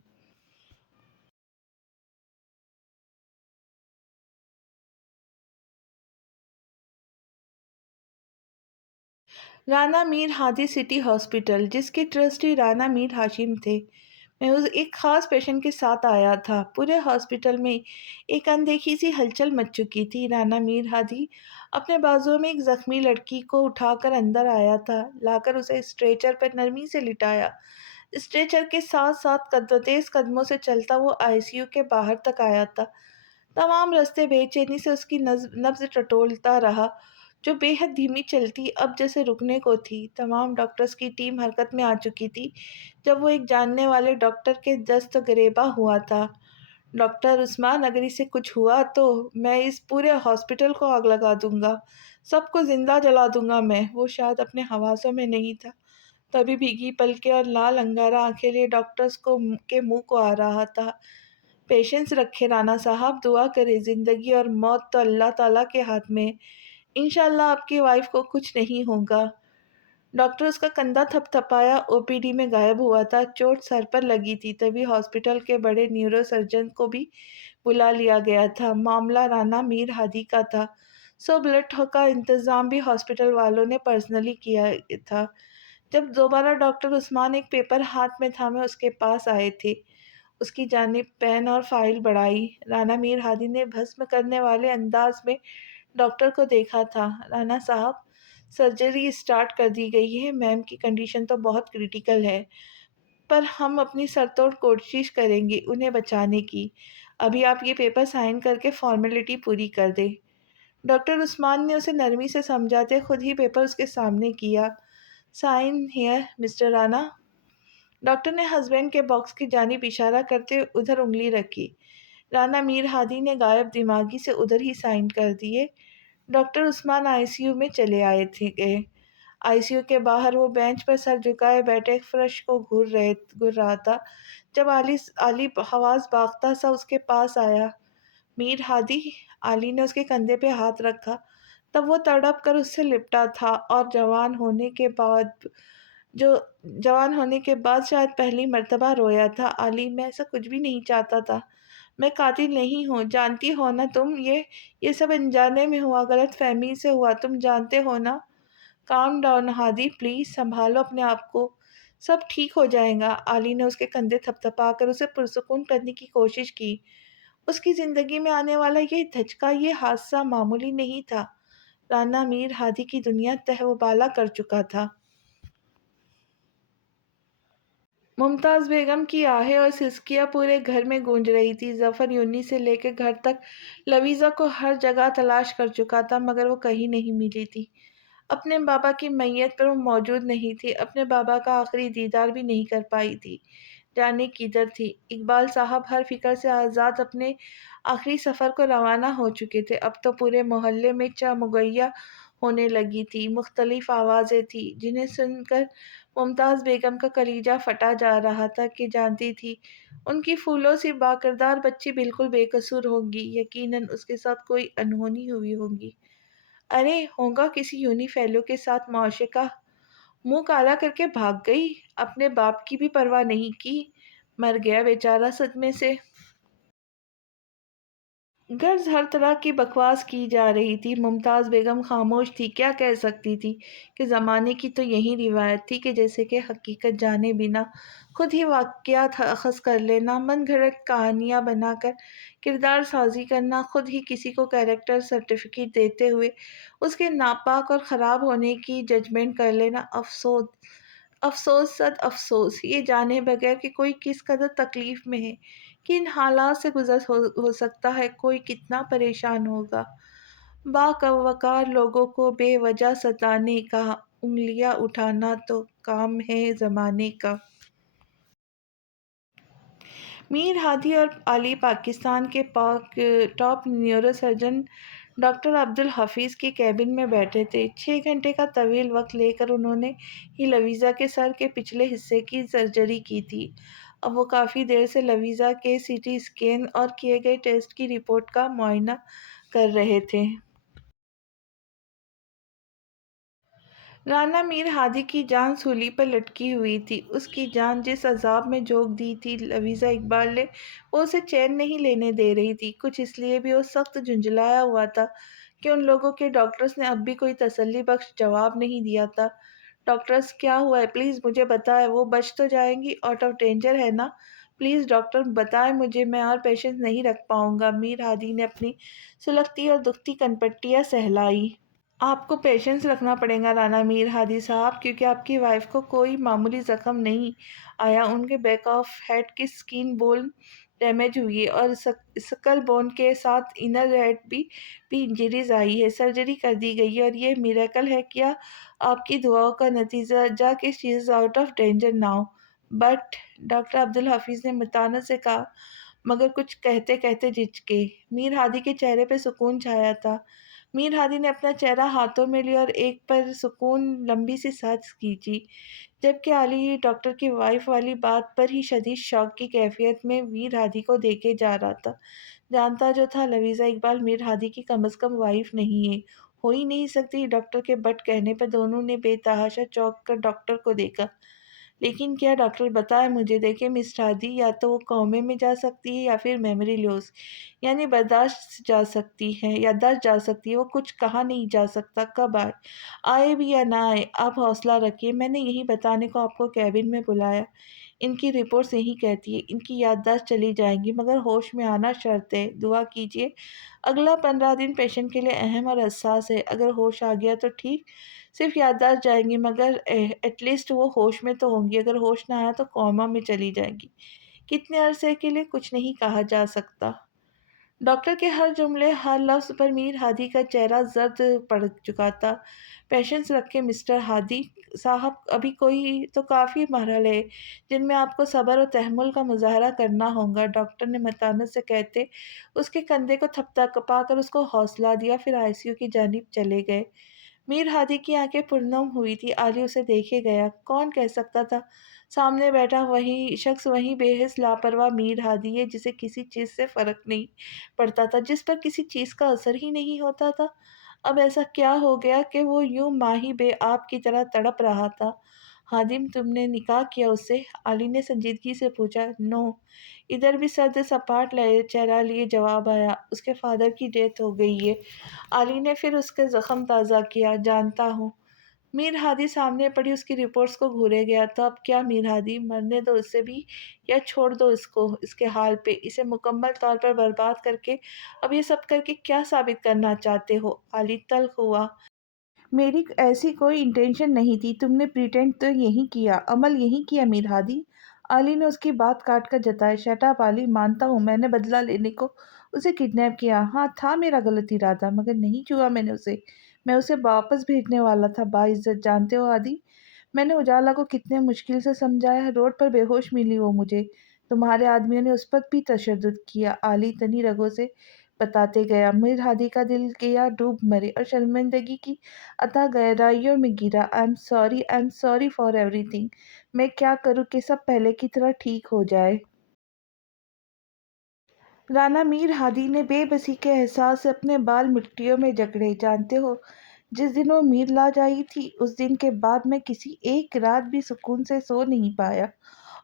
رانا میر ہادی سٹی ہاسپٹل، جس کے ٹرسٹی رانا میر ہاشم تھے، میں اس ایک خاص پیشنٹ کے ساتھ آیا تھا۔ پورے ہاسپٹل میں ایک اندیکھی سی ہلچل مچ چکی تھی۔ رانا میر ہادی اپنے بازو میں ایک زخمی لڑکی کو اٹھا کر اندر آیا تھا، لا کر اسے اسٹریچر پر نرمی سے لٹایا۔ اسٹریچر کے ساتھ ساتھ تیز قدموں سے چلتا وہ آئی سی یو کے باہر تک آیا تھا۔ تمام راستے بے چینی سے اس کی نبض ٹٹولتا رہا، جو بے حد دھیمی چلتی اب جیسے رکنے کو تھی۔ تمام ڈاکٹرز کی ٹیم حرکت میں آ چکی تھی جب وہ ایک جاننے والے ڈاکٹر کے دست گریباں ہوا تھا۔ ڈاکٹر عثمان، اگر اسے کچھ ہوا تو میں اس پورے ہاسپٹل کو آگ لگا دوں گا، سب کو زندہ جلا دوں گا میں۔ وہ شاید اپنے حواسوں میں نہیں تھا، تبھی بھیگی پلکیں اور لال انگارہ آنکھیں لیے ڈاکٹرز کے منہ کو آ رہا تھا۔ پیشنس رکھے رانا صاحب، دعا کرے، زندگی اور موت تو اللہ تعالیٰ کے ہاتھ میں۔ انشاءاللہ آپ کی وائف کو کچھ نہیں ہوگا۔ ڈاکٹر اس کا کندھا تھپ تھپایا او پی ڈی میں غائب ہوا تھا۔ چوٹ سر پر لگی تھی، تبھی ہاسپٹل کے بڑے نیورو سرجن کو بھی بلا لیا گیا تھا۔ معاملہ رانا میر ہادی کا تھا، سو بلڈ کا انتظام بھی ہاسپٹل والوں نے پرسنلی کیا تھا۔ جب دوبارہ ڈاکٹر عثمان ایک پیپر ہاتھ میں تھامے اس کے پاس آئے تھے، اس کی جانب پین اور فائل بڑھائی۔ رانا میر ہادی نے بھسم کرنے والے انداز میں ڈاکٹر کو دیکھا تھا۔ رانا صاحب، سرجری اسٹارٹ کر دی گئی ہے، میم کی کنڈیشن تو بہت کریٹیکل ہے، پر ہم اپنی سر توڑ کوشش کریں گے انہیں بچانے کی۔ ابھی آپ یہ پیپر سائن کر کے فارمیلٹی پوری کر دیں۔ ڈاکٹر عثمان نے اسے نرمی سے سمجھاتے خود ہی پیپر اس کے سامنے کیا۔ Sign here mister Rana. Doctor نے ہسبینڈ کے باکس کی جانب اشارہ کرتے ادھر انگلی رکھی۔ رانا میر ہادی نے غائب دماغی سے ادھر ہی سائن کر دیے۔ Doctor Usman I C you میں چلے آئے تھے گئے۔ آئی سی یو کے باہر وہ بینچ پر سر جھکائے بیٹھے فرش کو گھر رہا تھا جب علی حواس باختہ سا اس کے پاس آیا۔ میر ہادی، علی نے اس کے کندھے پہ ہاتھ رکھا، تب وہ تڑپ کر اس سے لپٹا تھا اور جوان ہونے کے بعد شاید پہلی مرتبہ رویا تھا۔ علی، میں ایسا کچھ بھی نہیں چاہتا تھا، میں قاتل نہیں ہوں، جانتی ہو نا تم، یہ سب انجانے میں ہوا، غلط فہمی سے ہوا، تم جانتے ہو نا۔ کام ڈاؤن ہادی، پلیز سنبھالو اپنے آپ کو، سب ٹھیک ہو جائے گا۔ علی نے اس کے کندھے تھپ تھپا کر اسے پرسکون کرنے کی کوشش کی۔ اس کی زندگی میں آنے والا یہ دھچکا، یہ حادثہ معمولی نہیں تھا۔ رانا میر ہادی کی دنیا تہ و بالا کر چکا تھا۔ ممتاز بیگم کی آہیں اور سسکیاں پورے گھر میں گونج رہی تھی۔ ظفر یونی سے لے کے گھر تک لویزا کو ہر جگہ تلاش کر چکا تھا، مگر وہ کہیں نہیں ملی تھی۔ اپنے بابا کی میت پر وہ موجود نہیں تھی، اپنے بابا کا آخری دیدار بھی نہیں کر پائی تھی۔ جانے کدھر تھی؟ اقبال صاحب ہر فکر سے آزاد اپنے آخری سفر کو روانہ ہو چکے تھے۔ اب تو پورے محلے میں چہ ہونے لگی تھی، مختلف آوازیں تھیں جنہیں سن کر ممتاز بیگم کا کلیجہ پھٹا جا رہا تھا کہ جانتی تھی ان کی پھولوں سی باکردار بچی بالکل بے قصور ہوگی، یقیناً اس کے ساتھ کوئی انہونی ہوئی ہوگی۔ ارے ہوگا کسی یونی فیلو کے ساتھ معاشقہ۔ منہ کالا کر کے بھاگ گئی، اپنے باپ کی بھی پرواہ نہیں کی، مر گیا بیچارہ صدمے سے۔ غرض ہر طرح کی بکواس کی جا رہی تھی۔ ممتاز بیگم خاموش تھی، کیا کہہ سکتی تھی کہ زمانے کی تو یہی روایت تھی کہ جیسے کہ حقیقت جانے بنا خود ہی واقعات اخذ کر لینا، من گھڑت کہانیاں بنا کر کردار سازی کرنا، خود ہی کسی کو کیریکٹر سرٹیفکیٹ دیتے ہوئے اس کے ناپاک اور خراب ہونے کی ججمنٹ کر لینا۔ افسوس، افسوس، صد افسوس، یہ جانے بغیر کہ کوئی کس قدر تکلیف میں ہے، کن حالات سے گزر ہو سکتا ہے، کوئی کتنا پریشان ہوگا۔ باوقار لوگوں کو بے وجہ ستانے کا، انگلیاں اٹھانا تو کام ہے زمانے کا۔ میر ہادی اور علی پاکستان کے top neuro surgeon doctor Abdul Hafeez کے کیبن میں بیٹھے تھے۔ 6 گھنٹے کا طویل وقت لے کر انہوں نے ہی لویزا کے سر کے پچھلے حصے کی سرجری کی تھی۔ اب وہ کافی دیر سے لویزا کے سی ٹی اسکین اور کیے گئے ٹیسٹ کی رپورٹ کا معائنہ کر رہے تھے۔ رانا میر ہادی کی جان سولی پر لٹکی ہوئی تھی۔ اس کی جان جس عذاب میں جھونک دی تھی لویزا اقبال نے، وہ اسے چین نہیں لینے دے رہی تھی۔ کچھ اس لیے بھی وہ سخت جھنجھلایا ہوا تھا کہ ان لوگوں کے ڈاکٹرز نے اب بھی کوئی تسلی بخش جواب نہیں دیا تھا۔ ڈاکٹرز کیا ہوا ہے پلیز مجھے بتائیں، وہ بچ تو جائیں گی، آؤٹ آف ڈینجر ہے نا؟ پلیز ڈاکٹر بتائیں مجھے، میں اور پیشنس نہیں رکھ پاؤں گا۔ میر ہادی نے اپنی سلگتی اور دکھتی کنپٹیاں سہلائی۔ آپ کو پیشنس رکھنا پڑے گا رانا میر ہادی صاحب، کیونکہ آپ کی وائف کو کوئی معمولی زخم نہیں آیا، ان کے بیک آف ہیڈ کی سکن بون ڈیمیج ہوئی ہے اور سکل بون کے ساتھ انر ہیڈ بھی انجریز آئی ہے، سرجری کر دی گئی ہے اور یہ میریکل ہے کیا آپ کی دعاؤں کا نتیجہ جا کہ she is out of danger now. But doctor Abdul Hafeez نے متانت سے کہا، مگر کچھ کہتے کہتے جھجکے۔ میر ہادی کے چہرے پہ سکون چھایا تھا۔ میر ہادی نے اپنا چہرہ ہاتھوں میں لیا اور ایک پر سکون لمبی سی سانس کھینچی، جبکہ علی ڈاکٹر کی وائف والی بات پر ہی شدید شوق کی کیفیت میں میر ہادی کو دیکھے جا رہا تھا۔ جانتا جو تھا لویزا اقبال میر ہادی کی کم از کم وائف نہیں ہے، ہو ہی نہیں سکتی۔ ڈاکٹر کے بٹ کہنے پر دونوں نے بے تحاشا چونک کر ڈاکٹر کو دیکھا۔ لیکن کیا ڈاکٹر بتائے مجھے، دیکھیں مسٹر ہادی، یا تو وہ کومے میں جا سکتی ہے یا پھر میموری لوس، یعنی برداشت جا سکتی ہے، یادداشت جا سکتی ہے، وہ کچھ کہا نہیں جا سکتا کب آئے بھی یا نہ آئے۔ آپ حوصلہ رکھیے، میں نے یہی بتانے کو آپ کو کیبن میں بلایا۔ ان کی رپورٹس یہی کہتی ہے، ان کی یادداشت چلی جائیں گی مگر ہوش میں آنا شرط ہے۔ دعا کیجیے۔ اگلا 15 دن پیشنٹ کے لیے اہم اور حساس ہے، اگر ہوش آ گیا تو ٹھیک، صرف یادداشت جائیں گی مگر ایٹ لیسٹ وہ ہوش میں تو ہوں گی، اگر ہوش نہ آیا تو کوما میں چلی جائیں گی۔ کتنے عرصے کے لیے کچھ نہیں کہا جا سکتا۔ ڈاکٹر کے ہر جملے، ہر لفظ پر میر ہادی کا چہرہ زرد پڑ چکا تھا۔ پیشنس رکھیں مسٹر ہادی صاحب، ابھی کوئی تو کافی مرحلے ہیں جن میں آپ کو صبر و تحمل کا مظاہرہ کرنا ہوگا، ڈاکٹر نے متانت سے کہتے اس کے کندھے کو تھپتھپا کر اس کو حوصلہ دیا، پھر آئی سی یو کی جانب چلے گئے۔ میر ہادی کی آنکھیں پرنم ہوئی تھی، علی اسے دیکھے گیا۔ کون کہہ سکتا تھا سامنے بیٹھا وہی شخص وہی بے حس لاپرواہ میر ہادی ہے جسے کسی چیز سے فرق نہیں پڑتا تھا، جس پر کسی چیز کا اثر ہی نہیں ہوتا تھا۔ اب ایسا کیا ہو گیا کہ وہ یوں ماہی بے آب کی طرح تڑپ رہا تھا؟ ہادم، تم نے نکاح کیا اس سے؟ علی نے سنجیدگی سے پوچھا۔ نو۔ ادھر بھی سرد سپاٹ چہرہ لیے جواب آیا، اس کے فادر کی ڈیتھ ہو گئی ہے۔ علی نے پھر اس کے زخم تازہ کیا۔ جانتا ہوں۔ میر ہادی سامنے پڑی اس کی رپورٹس کو گھورے گیا۔ تو اب کیا میر ہادی، مرنے دو اسے بھی یا چھوڑ دو اس کو اس کے حال پہ، اسے مکمل طور پر برباد کر کے اب یہ سب کر کے کیا ثابت کرنا چاہتے ہو؟ علی تلخ ہوا۔ میری ایسی کوئی انٹینشن نہیں تھی، تم نے پریٹینڈ تو یہی کیا، عمل یہی کیا میر ہادی۔ علی نے اس کی بات کاٹ کر جتایا۔ شٹ اپ علی، مانتا ہوں میں نے بدلہ لینے کو اسے کڈنیپ کیا، ہاں تھا میرا غلط ارادہ، مگر نہیں چھوا میں نے اسے، میں اسے واپس بھیجنے والا تھا باعزت۔ جانتے ہو عادی، میں نے اجالا کو کتنے مشکل سے سمجھایا، روڈ پر بے ہوش ملی وہ مجھے، تمہارے آدمیوں نے اس پر بھی تشدد کیا، علی تنی رگوں سے بتاتے گیا۔ میر ہادی کا دل گیا ڈوب مرے اور شرمندگی کی اتھاہ گہرائیوں میں گرا۔ I am sorry for every thing, میں کیا کروں کہ سب پہلے کی طرح ٹھیک ہو جائے؟ رانا میر ہادی نے بے بسی کے احساس سے اپنے بال مٹیوں میں جکڑے۔ جانتے ہو، جس دن وہ میر لا جائی تھی، اس دن کے بعد میں کسی ایک رات بھی سکون سے سو نہیں پایا،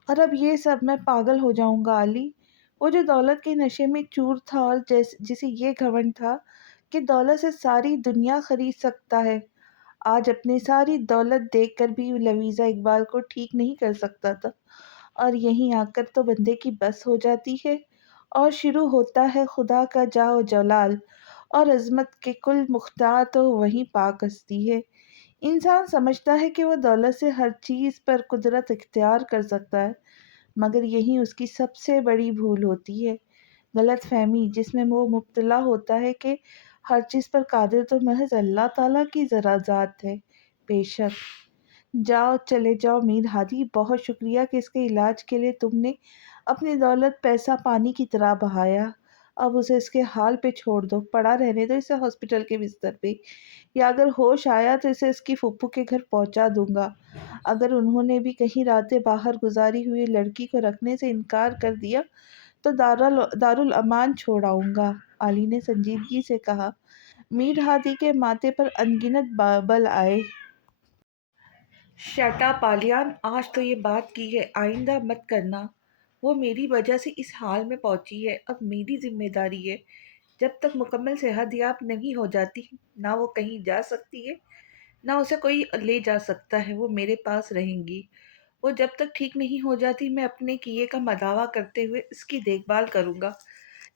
اور اب یہ سب، میں پاگل ہو جاؤں گا علی۔ وہ جو دولت کے نشے میں چور تھا اور جسے یہ گھمنڈ تھا کہ دولت سے ساری دنیا خرید سکتا ہے، آج اپنی ساری دولت دیکھ کر بھی لویزا اقبال کو ٹھیک نہیں کر سکتا تھا، اور یہیں آ کر تو بندے کی بس ہو جاتی ہے اور شروع ہوتا ہے خدا کا جاہ و جلال اور عظمت کے کل مختار تو وہیں پاک ہستی ہے۔ انسان سمجھتا ہے کہ وہ دولت سے ہر چیز پر قدرت اختیار کر سکتا ہے، مگر یہی اس کی سب سے بڑی بھول ہوتی ہے، غلط فہمی جس میں وہ مبتلا ہوتا ہے کہ ہر چیز پر قادر تو محض اللہ تعالیٰ کی ذرا ذات ہے۔ بے شک۔ جاؤ، چلے جاؤ میر ہادی، بہت شکریہ کہ اس کے علاج کے لیے تم نے اپنی دولت پیسہ پانی کی طرح بہایا۔ اب اسے اس کے حال پہ چھوڑ دو، پڑا رہنے دو اسے ہاسپٹل کے بستر پہ، یا اگر ہوش آیا تو اسے اس کی پھپھو کے گھر پہنچا دوں گا۔ اگر انہوں نے بھی کہیں راتیں باہر گزاری ہوئی لڑکی کو رکھنے سے انکار کر دیا تو دارالامان چھوڑ آؤں گا، علی نے سنجیدگی سے کہا۔ میر ہادی کے ماتھے پر انگنت بل آئے۔ شٹ اپ علیان، آج تو یہ بات کی ہے، آئندہ مت کرنا۔ وہ میری وجہ سے اس حال میں پہنچی ہے، اب میری ذمہ داری ہے، جب تک مکمل صحت یاب نہیں ہو جاتی نہ وہ کہیں جا سکتی ہے نہ اسے کوئی لے جا سکتا ہے، وہ میرے پاس رہیں گی۔ وہ جب تک ٹھیک نہیں ہو جاتی میں اپنے کیے کا مداوع کرتے ہوئے اس کی دیکھ بھال کروں گا۔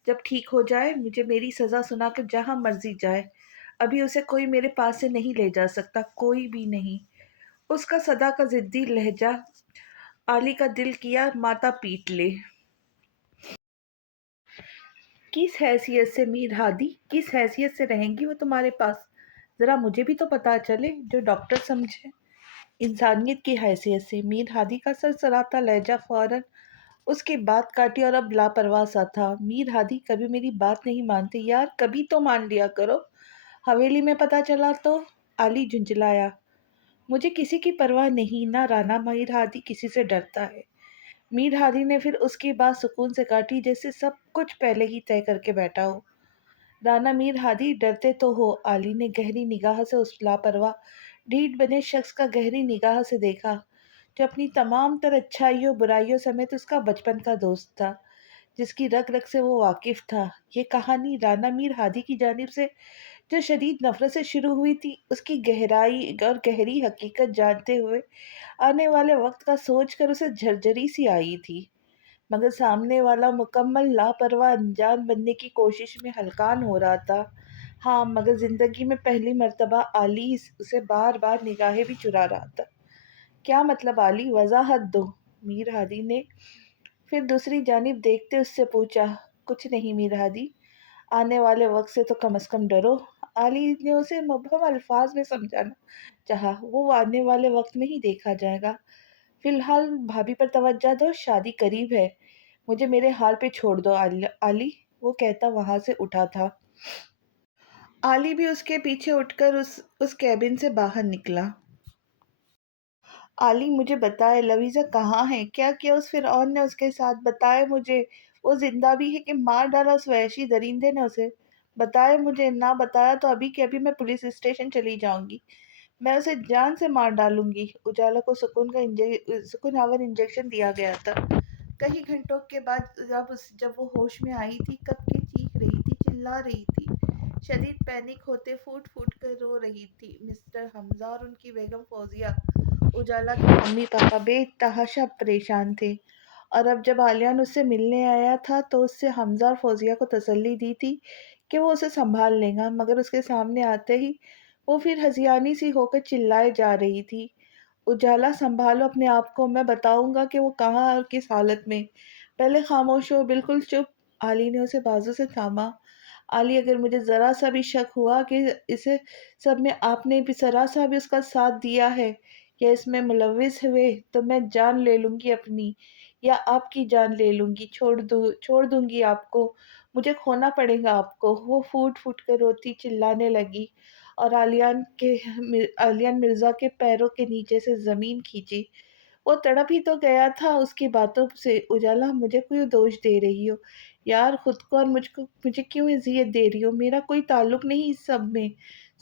جب ٹھیک ہو جائے مجھے میری سزا سنا کر جہاں مرضی جائے، ابھی اسے کوئی میرے پاس سے نہیں لے جا سکتا، کوئی بھی نہیں۔ اس کا صدا کا ضدی لہجہ علی کا دل کیا ماتا پیٹ لے۔ کس حیثیت سے میر ہادی، کس حیثیت سے رہیں گی وہ تمہارے پاس؟ ذرا مجھے بھی تو پتا چلے، جو ڈاکٹر سمجھے۔ انسانیت کی حیثیت سے۔ میر ہادی کا سرسراتا لہجہ فوراً اس کی بات کاٹی اور اب لاپرواہ سا تھا۔ میر ہادی کبھی میری بات نہیں مانتے یار، کبھی تو مان لیا کرو۔ حویلی میں پتا چلا تو؟ علی جھنجھلایا۔ مجھے کسی کی پرواہ نہیں، نہ رانا میر ہادی کسی سے ڈرتا ہے۔ میر ہادی نے پھر اس کی بات سکون سے کاٹی، جیسے سب کچھ پہلے ہی طے کر کے بیٹھا ہو۔ رانا میر ہادی ڈرتے تو ہو؟ علی نے گہری نگاہ سے اس لاپرواہ ڈھیٹ بنے شخص کا گہری نگاہ سے دیکھا، جو اپنی تمام تر اچھائیوں برائیوں سمیت اس کا بچپن کا دوست تھا، جس کی رگ رگ سے وہ واقف تھا۔ یہ کہانی رانا میر ہادی کی جانب سے جو شدید نفرت سے شروع ہوئی تھی، اس کی گہرائی اور گہری حقیقت جانتے ہوئے آنے والے وقت کا سوچ کر اسے جھرجری سی آئی تھی، مگر سامنے والا مکمل لاپرواہ انجان بننے کی کوشش میں ہلکان ہو رہا تھا۔ ہاں، مگر زندگی میں پہلی مرتبہ علی اسے بار بار نگاہیں بھی چرا رہا تھا۔ کیا مطلب علی؟ وضاحت دو، میر ہادی نے پھر دوسری جانب دیکھتے اس سے پوچھا۔ کچھ نہیں میر ہادی، آنے والے وقت سے تو کم از کم ڈرو۔ علی نے اسے مبہم الفاظ میں سمجھانا چاہا۔ وہ آنے والے وقت میں ہی دیکھا جائے گا، فی الحال بھابھی پر توجہ دو، شادی قریب ہے، مجھے میرے حال پہ چھوڑ دو علی، وہ کہتا وہاں سے اٹھا تھا۔ علی بھی اس کے پیچھے اٹھ کر اس کیبن سے باہر نکلا۔ علی مجھے بتائے لویزا کہاں ہے؟ کیا کیا اس فرعون نے اس کے ساتھ؟ بتائے مجھے، وہ زندہ بھی ہے کہ مار ڈالا اس وحشی درندے نے اسے؟ بتائے مجھے، نہ بتایا تو ابھی کے ابھی میں پولیس اسٹیشن چلی جاؤں گی، میں اسے جان سے مار ڈالوں گی۔ اجالا کو سکون آور انجیکشن دیا گیا تھا۔ کئی گھنٹوں کے بعد جب وہ ہوش میں آئی تھی، کب کی چیخ رہی تھی، چلا رہی تھی، شدید پینک ہوتے پھوٹ پھوٹ کر رو رہی تھی۔ مسٹر حمزہ اور ان کی بیگم فوزیہ، اجالا کے ممی پاپا، بے تحاشا پریشان تھے، اور اب جب عالیان اس سے ملنے آیا تھا تو اس سے حمزہ اور فوزیہ کو تسلی دی تھی کہ وہ اسے سنبھال لے گا، مگر اس کے سامنے آتے ہی وہ پھر ہذیانی سی ہو کر چلائے جا رہی تھی۔ اجالا سنبھالو اپنے آپ کو، میں بتاؤں گا کہ وہ کہاں اور کس حالت میں، پہلے خاموش ہو، بالکل چپ۔ علی نے اسے بازو سے تھاما۔ علی، اگر مجھے ذرا سا بھی شک ہوا کہ اسے سب میں آپ نے بھی ذرا سا بھی اس کا ساتھ دیا ہے یا اس میں ملوث ہوئے تو میں جان لے لوں گی اپنی، یا آپ کی جان لے لوں گی، چھوڑ دوں گی آپ کو، مجھے کھونا پڑے گا آپ کو۔ وہ پھوٹ پھوٹ کر روتی چلانے لگی اور عالیان مرزا کے پیروں کے نیچے سے زمین کھینچی۔ وہ تڑپ ہی تو گیا تھا اس کی باتوں سے۔ اجالا، مجھے کیوں دوش دے رہی ہو یار؟ خود کو اور مجھے کیوں اذیت دے رہی ہو؟ میرا کوئی تعلق نہیں اس سب میں،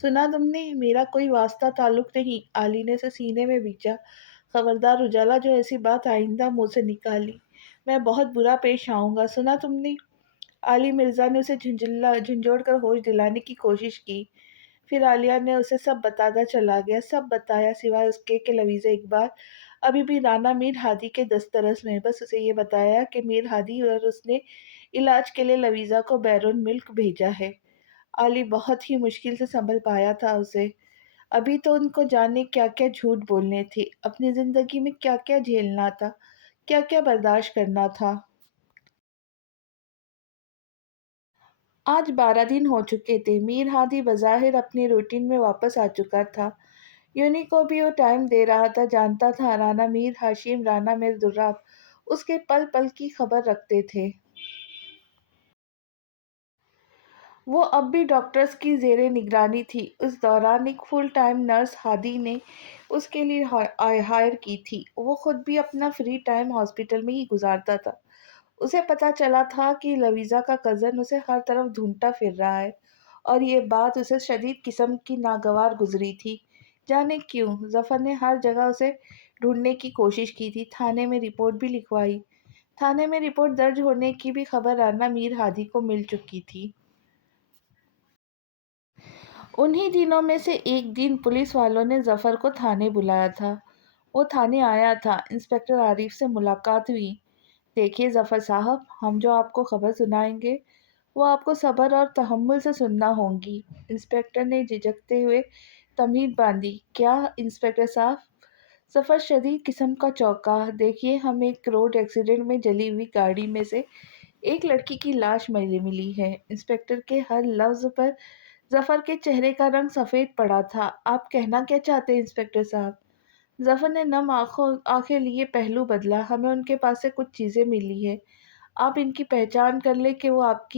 سنا تم نے؟ میرا کوئی واسطہ تعلق نہیں۔ علی نے اسے سینے میں بیچا۔ خبردار اجالا، جو ایسی بات آئندہ منہ سے نکالی میں بہت برا پیش آؤں گا، سنا تم نے؟ علی مرزا نے اسے جھنجھوڑ کر ہوش دلانے کی کوشش کی۔ پھر عالیہ نے اسے سب بتاتا چلا گیا، سب بتایا سوائے اس کے کہ لویزا اقبال ابھی بھی رانا میر ہادی کے دسترس میں۔ بس اسے یہ بتایا کہ میر ہادی اور اس نے علاج کے لیے لویزا کو بیرون ملک بھیجا ہے۔ علی بہت ہی مشکل سے سنبھل پایا تھا اسے۔ ابھی تو ان کو جانے کیا کیا جھوٹ بولنے تھے، اپنی زندگی میں کیا کیا جھیلنا تھا، کیا کیا برداشت کرنا تھا۔ آج 12 دن ہو چکے تھے۔ میر ہادی بظاہر اپنی روٹین میں واپس آ چکا تھا۔ یونی کو بھی وہ ٹائم دے رہا تھا، جانتا تھا رانا میر ہاشم، رانا میر دراب اس کے پل پل کی خبر رکھتے تھے۔ وہ اب بھی ڈاکٹرز کی زیر نگرانی تھی۔ اس دوران ایک فل ٹائم نرس ہادی نے اس کے لیے ہائر کی تھی۔ وہ خود بھی اپنا فری ٹائم ہاسپٹل میں ہی گزارتا تھا۔ اسے پتہ چلا تھا کہ لویزا کا کزن اسے ہر طرف ڈھونڈتا پھر رہا ہے، اور یہ بات اسے شدید قسم کی ناگوار گزری تھی۔ جانے کیوں؟ ظفر نے ہر جگہ اسے ڈھونڈنے کی کوشش کی تھی، تھانے میں رپورٹ بھی لکھوائی، تھانے میں رپورٹ درج ہونے کی بھی خبر رانا میر ہادی کو مل چکی تھی۔ انہی دنوں میں سے ایک دن پولیس والوں نے ظفر کو تھانے بلایا تھا۔ وہ تھانے آیا تھا۔ انسپکٹر عارف سے ملاقات ہوئی۔ دیکھیے ظفر صاحب، ہم جو آپ کو خبر سنائیں گے وہ آپ کو صبر اور تحمل سے سننا ہوں گی۔ انسپکٹر نے جھجکتے ہوئے تمہید باندھی۔ کیا انسپکٹر صاحب؟ ظفر شدید قسم کا چونکا۔ دیکھیے، ہم ایک روڈ ایکسیڈنٹ میں جلی ہوئی گاڑی میں سے ایک لڑکی کی لاش ملی ہے۔ انسپکٹر کے ہر لفظ پر ظفر کے چہرے کا رنگ سفید پڑا تھا۔ آپ کہنا کیا چاہتے ہیں انسپکٹر صاحب؟ ظفر نے نم آنکھیں لیے پہلو بدلا۔ ہمیں ان کے پاس سے کچھ چیزیں ملی ہے۔ آپ ان کی پہچان کر لیں کہ وہ آپ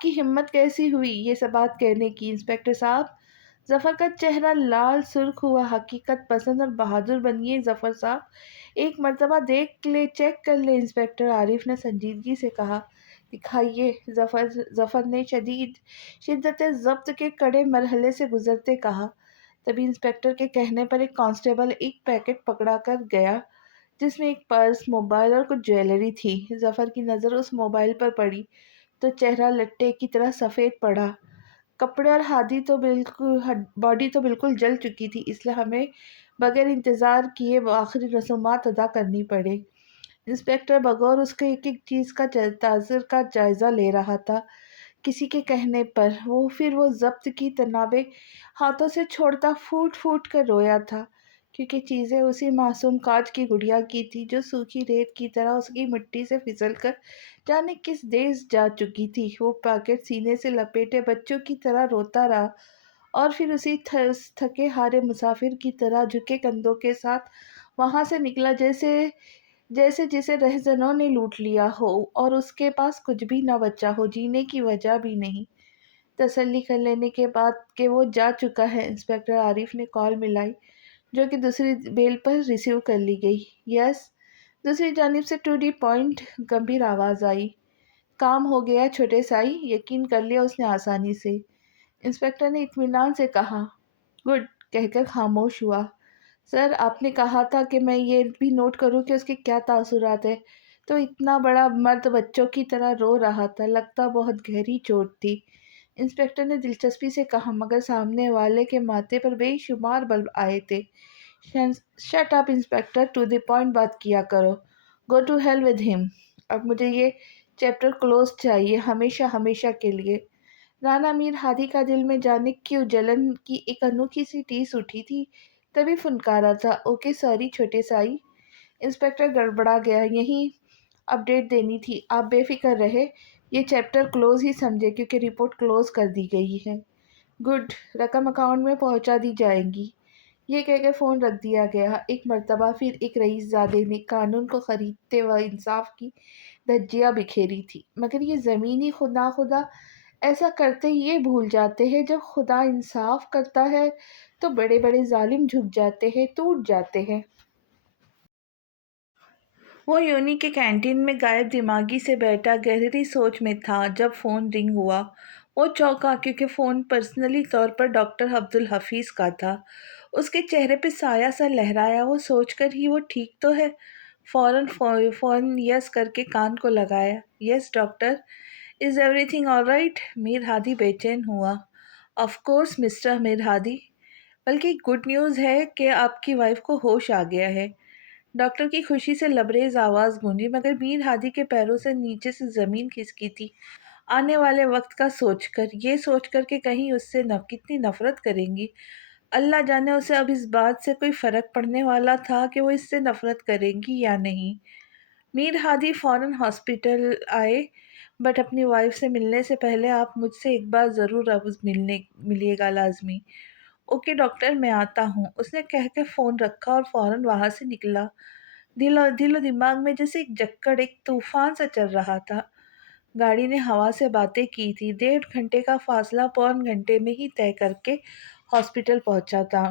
کی ہمت کیسی ہوئی یہ سب بات کہنے کی انسپکٹر صاحب؟ ظفر کا چہرہ لال سرخ ہوا۔ حقیقت پسند اور بہادر بنیے ظفر صاحب، ایک مرتبہ دیکھ لے، چیک کر لے، انسپکٹر عارف نے سنجیدگی سے کہا۔ دکھائیے، ظفر نے شدت ضبط کے کڑے مرحلے سے گزرتے کہا۔ تبھی انسپکٹر کے کہنے پر ایک کانسٹیبل ایک پیکٹ پکڑا کر گیا جس میں ایک پرس، موبائل اور کچھ جویلری تھی۔ ظفر کی نظر اس موبائل پر پڑی تو چہرہ لٹے کی طرح سفید پڑا۔ کپڑے اور باڈی تو بالکل جل چکی تھی، اس لیے ہمیں بغیر انتظار کیے وہ آخری رسومات ادا کرنی پڑے۔ انسپکٹر بغور اس کے ایک ایک چیز کا تاثر کا جائزہ لے رہا تھا۔ کسی کے کہنے پر پھر وہ ضبط کی تنابیں ہاتھوں سے چھوڑتا پھوٹ پھوٹ کر رویا تھا، کیونکہ چیزیں اسی معصوم کانچ کی گڑیا کی تھی جو سوکھی ریت کی طرح اس کی مٹی سے پھسل کر جانے کس دیس جا چکی تھی۔ وہ پیکٹ سینے سے لپیٹے بچوں کی طرح روتا رہا اور پھر اسی تھکے ہارے مسافر کی طرح جھکے کندھوں کے ساتھ وہاں سے نکلا جیسے جسے رہزنوں نے لوٹ لیا ہو اور اس کے پاس کچھ بھی نہ بچا ہو، جینے کی وجہ بھی نہیں۔ تسلی کر لینے کے بعد کہ وہ جا چکا ہے، انسپکٹر عارف نے کال ملائی جو کہ دوسری بیل پر ریسیو کر لی گئی۔ یس، دوسری جانب سے ٹو دی پوائنٹ گمبھیر آواز آئی۔ کام ہو گیا چھوٹے سائی، یقین کر لیا اس نے آسانی سے، انسپکٹر نے اطمینان سے کہا۔ گڈ کہہ کر خاموش ہوا۔ سر، آپ نے کہا تھا کہ میں یہ بھی نوٹ کروں کہ اس کے کیا تاثرات ہیں، تو اتنا بڑا مرد بچوں کی طرح رو رہا تھا، لگتا بہت گہری چوٹ تھی، انسپکٹر نے دلچسپی سے کہا، مگر سامنے والے کے ماتھے پر بے شمار بل آئے تھے۔ Shut up inspector, to the point بات کیا کرو۔ گو ٹو ہیل ود ہم۔ اب مجھے یہ چیپٹر کلوز چاہیے، ہمیشہ ہمیشہ کے لیے۔ رانا میر ہادی کا دل میں جانے کیوں جلن کی ایک انوکھی سی ٹیس اٹھی تھی، تبھی فنکارا تھا۔ اوکے سوری چھوٹے سائی، انسپکٹر گڑبڑا گیا، یہی اپڈیٹ دینی تھی، آپ بے فکر رہے، یہ چیپٹر کلوز ہی سمجھے کیونکہ رپورٹ کلوز کر دی گئی ہے۔ گڈ، رقم اکاؤنٹ میں پہنچا دی جائے گی۔ یہ کہہ کے فون رکھ دیا گیا۔ ایک مرتبہ پھر ایک رئیس زادے نے قانون کو خریدتے و انصاف کی دھجیاں بکھیری تھی، مگر یہ زمینی خدا ایسا کرتے یہ بھول جاتے ہیں جب خدا انصاف کرتا ہے تو بڑے بڑے ظالم جھک جاتے ہیں، ٹوٹ جاتے ہیں۔ وہ یونی کے کینٹین میں غائب دماغی سے بیٹھا گہری سوچ میں تھا جب فون رنگ ہوا۔ وہ چونکا کیونکہ فون پرسنلی طور پر ڈاکٹر عبدالحفیظ کا تھا۔ اس کے چہرے پہ سایہ سا لہرایا، وہ سوچ کر ہی وہ ٹھیک تو ہے؟ فون یس کر کے کان کو لگایا۔ Yes doctor, is everything all right? Mir Hadi بے چین ہوا۔ Of course mister Mir Hadi, بلکہ گڈ نیوز ہے کہ آپ کی وائف کو ہوش آ گیا ہے۔ ڈاکٹر کی خوشی سے لبریز آواز گونجی، مگر میر ہادی کے پیروں سے نیچے سے زمین کھسکی تھی، آنے والے وقت کا سوچ کر، یہ سوچ کر کہ کہیں اس سے کتنی نفرت کریں گی۔ اللہ جانے اسے اب اس بات سے کوئی فرق پڑنے والا تھا کہ وہ اس سے نفرت کریں گی یا نہیں۔ میر ہادی فوراً ہاسپٹل آئے، بٹ اپنی وائف سے ملنے سے پہلے آپ مجھ سے ایک بار ضرور اب ملیے گا لازمی۔ اوکے ڈاکٹر، میں آتا ہوں، اس نے کہہ کے فون رکھا اور فوراً وہاں سے نکلا۔ دل و دماغ میں جیسے ایک جکڑ، ایک طوفان سا چل رہا تھا۔ گاڑی نے ہوا سے باتیں کی تھی، 1.5 گھنٹے کا فاصلہ پون گھنٹے میں ہی طے کر کے ہاسپٹل پہنچا تھا۔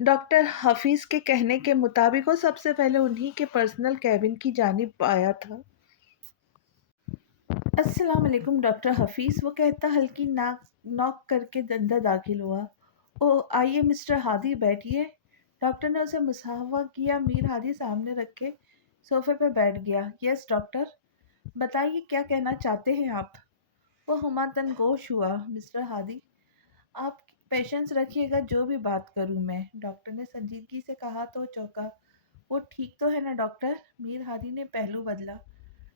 ڈاکٹر حفیظ کے کہنے کے مطابق وہ سب سے پہلے انہی کے پرسنل کیبن کی جانب آیا تھا۔ السلام علیکم ڈاکٹر حفیظ، وہ کہتا ہلکی نوک کر کے اندر داخل ہوا۔ آئیے مسٹر ہادی، بیٹھیے۔ ڈاکٹر نے اسے مصافحہ کیا۔ میر ہادی سامنے رکھے صوفے پہ بیٹھ گیا۔ یس ڈاکٹر، بتائیے کیا کہنا چاہتے ہیں آپ؟ وہ ہمہ گوش ہوا۔ مسٹر ہادی، آپ پیشنس رکھیے گا، جو بھی بات کروں میں، ڈاکٹر نے سنجیدگی سے کہا تو چوکا۔ وہ ٹھیک تو ہے نا ڈاکٹر؟ میر ہادی نے پہلو بدلا۔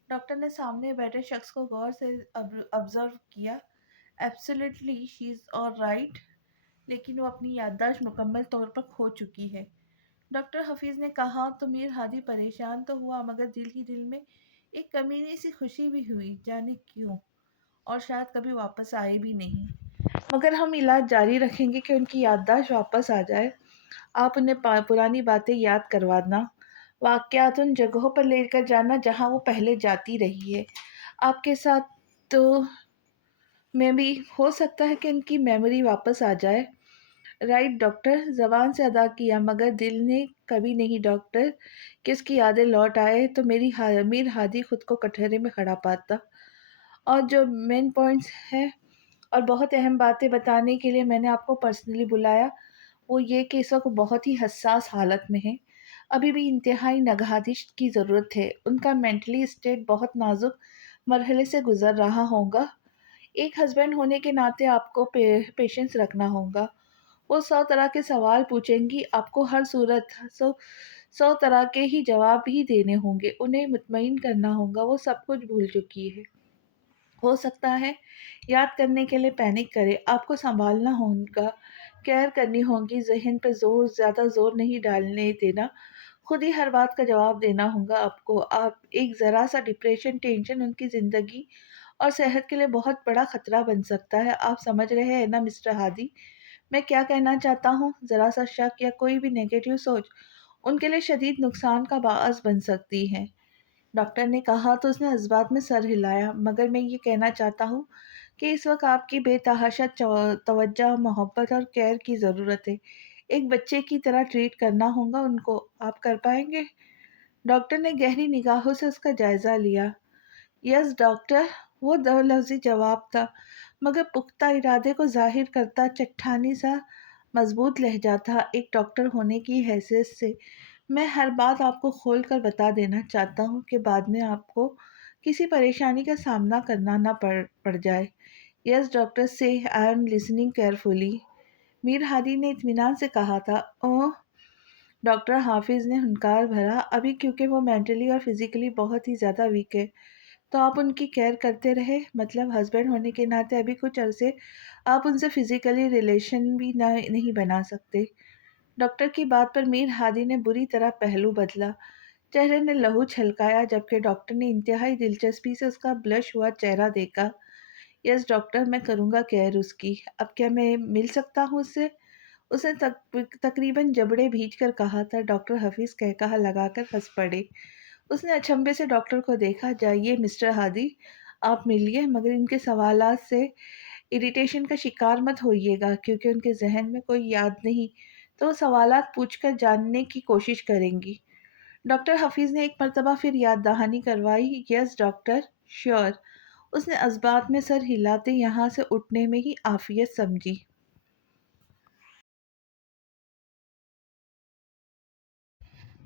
ڈاکٹر نے سامنے بیٹھے شخص کو غور سے آبزرو کیا۔ ایبسلیٹلی شی از آل رائٹ، لیکن وہ اپنی یادداشت مکمل طور پر کھو چکی ہے۔ ڈاکٹر حفیظ نے کہا تو میر ہادی پریشان تو ہوا، مگر دل ہی دل میں ایک کمینی سی خوشی بھی ہوئی، جانے کیوں، اور شاید کبھی واپس آئے بھی نہیں۔ مگر ہم علاج جاری رکھیں گے کہ ان کی یادداشت واپس آ جائے۔ آپ انہیں پرانی باتیں یاد کروانا، واقعات ان جگہوں پر لے کر جانا جہاں وہ پہلے جاتی رہی ہے۔ آپ کے ساتھ تو میں بھی ہو سکتا ہے کہ ان کی میموری واپس آ جائے۔ رائٹ ڈاکٹر، زبان سے ادا کیا مگر دل نے کبھی نہیں ڈاکٹر، کہ اس کی یادیں لوٹ آئے تو میر ہادی خود کو کٹہرے میں کھڑا پاتا۔ اور جو مین پوائنٹس ہے اور بہت اہم باتیں بتانے کے لیے میں نے آپ کو پرسنلی بلایا، وہ یہ کہ اس وقت بہت ہی حساس حالت میں ہے، ابھی بھی انتہائی نگہداشت کی ضرورت ہے، ان کا مینٹلی اسٹیٹ بہت نازک مرحلے سے گزر رہا ہوگا۔ ایک ہسبینڈ ہونے کے ناطے آپ کو پیشنس رکھنا ہوگا۔ وہ 100 طرح کے سوال پوچھیں گی، آپ کو ہر صورت 100 طرح کے ہی جواب ہی دینے ہوں گے، انہیں مطمئن کرنا ہوگا وہ سب کچھ بھول چکی ہے۔ ہو سکتا ہے یاد کرنے کے لیے پینک کرے، آپ کو سنبھالنا ہوگا، کیئر کرنی ہوگی، ذہن پہ زیادہ زور نہیں ڈالنے دینا، خود ہی ہر بات کا جواب دینا ہوگا آپ کو۔ آپ ایک ذرا سا ڈپریشن، ٹینشن ان کی زندگی اور صحت کے لیے بہت بڑا خطرہ بن سکتا ہے۔ آپ سمجھ رہے ہیں نا مسٹر ہادی میں کیا کہنا چاہتا ہوں؟ ذرا سا شک یا کوئی بھی نیگیٹو سوچ ان کے لیے شدید نقصان کا باعث بن سکتی ہے۔ ڈاکٹر نے کہا تو اس نے جذبات میں سر ہلایا۔ مگر میں یہ کہنا چاہتا ہوں کہ اس وقت آپ کی بے تحاشا توجہ، محبت اور کیئر کی ضرورت ہے۔ ایک بچے کی طرح ٹریٹ کرنا ہوگا ان کو، آپ کر پائیں گے؟ ڈاکٹر نے گہری نگاہوں سے اس کا جائزہ لیا۔ یس ڈاکٹر، وہ دو لفظی جواب تھا، مگر پختہ ارادے کو ظاہر کرتا چٹھانی سا مضبوط لہجہ تھا۔ ایک ڈاکٹر ہونے کی حیثیت سے میں ہر بات آپ کو کھول کر بتا دینا چاہتا ہوں کہ بعد میں آپ کو کسی پریشانی کا سامنا کرنا نہ پڑ جائے۔ یس ڈاکٹر، سے آئی ایم لسننگ کیئرفلی، میر ہادی نے اطمینان سے کہا تھا۔ اوہ، ڈاکٹر حافظ نے ہنکار بھرا، ابھی کیونکہ وہ مینٹلی اور فزیکلی بہت ہی زیادہ ویک ہے تو آپ ان کی کیئر کرتے رہے، مطلب ہسبینڈ ہونے کے ناطے ابھی کچھ عرصے آپ ان سے فزیکلی ریلیشن بھی نہیں بنا سکتے؟ ڈاکٹر کی بات پر میر ہادی نے بری طرح پہلو بدلا، چہرے نے لہو چھلکایا، جبکہ ڈاکٹر نے انتہائی دلچسپی سے اس کا بلش ہوا چہرہ دیکھا۔ یس ڈاکٹر، میں کروں گا کیئر اس کی۔ اب کیا میں مل سکتا ہوں اس سے؟ اس نے تقریباً جبڑے بھیج کر کہا تھا۔ ڈاکٹر حفیظ کہا لگا کر ہنس پڑے۔ اس نے اچنبھے سے ڈاکٹر کو دیکھا۔ جائیے مسٹر ہادی، آپ ملیے، مگر ان کے سوالات سے اریٹیشن کا شکار مت ہوئیے گا، کیونکہ ان کے ذہن میں کوئی یاد نہیں تو وہ سوالات پوچھ کر جاننے کی کوشش کریں گی۔ ڈاکٹر حفیظ نے ایک مرتبہ پھر یاد دہانی کروائی۔ یس ڈاکٹر، شیور۔ اس نے اسبات میں سر ہلاتے یہاں سے اٹھنے میں ہی عافیت سمجھی۔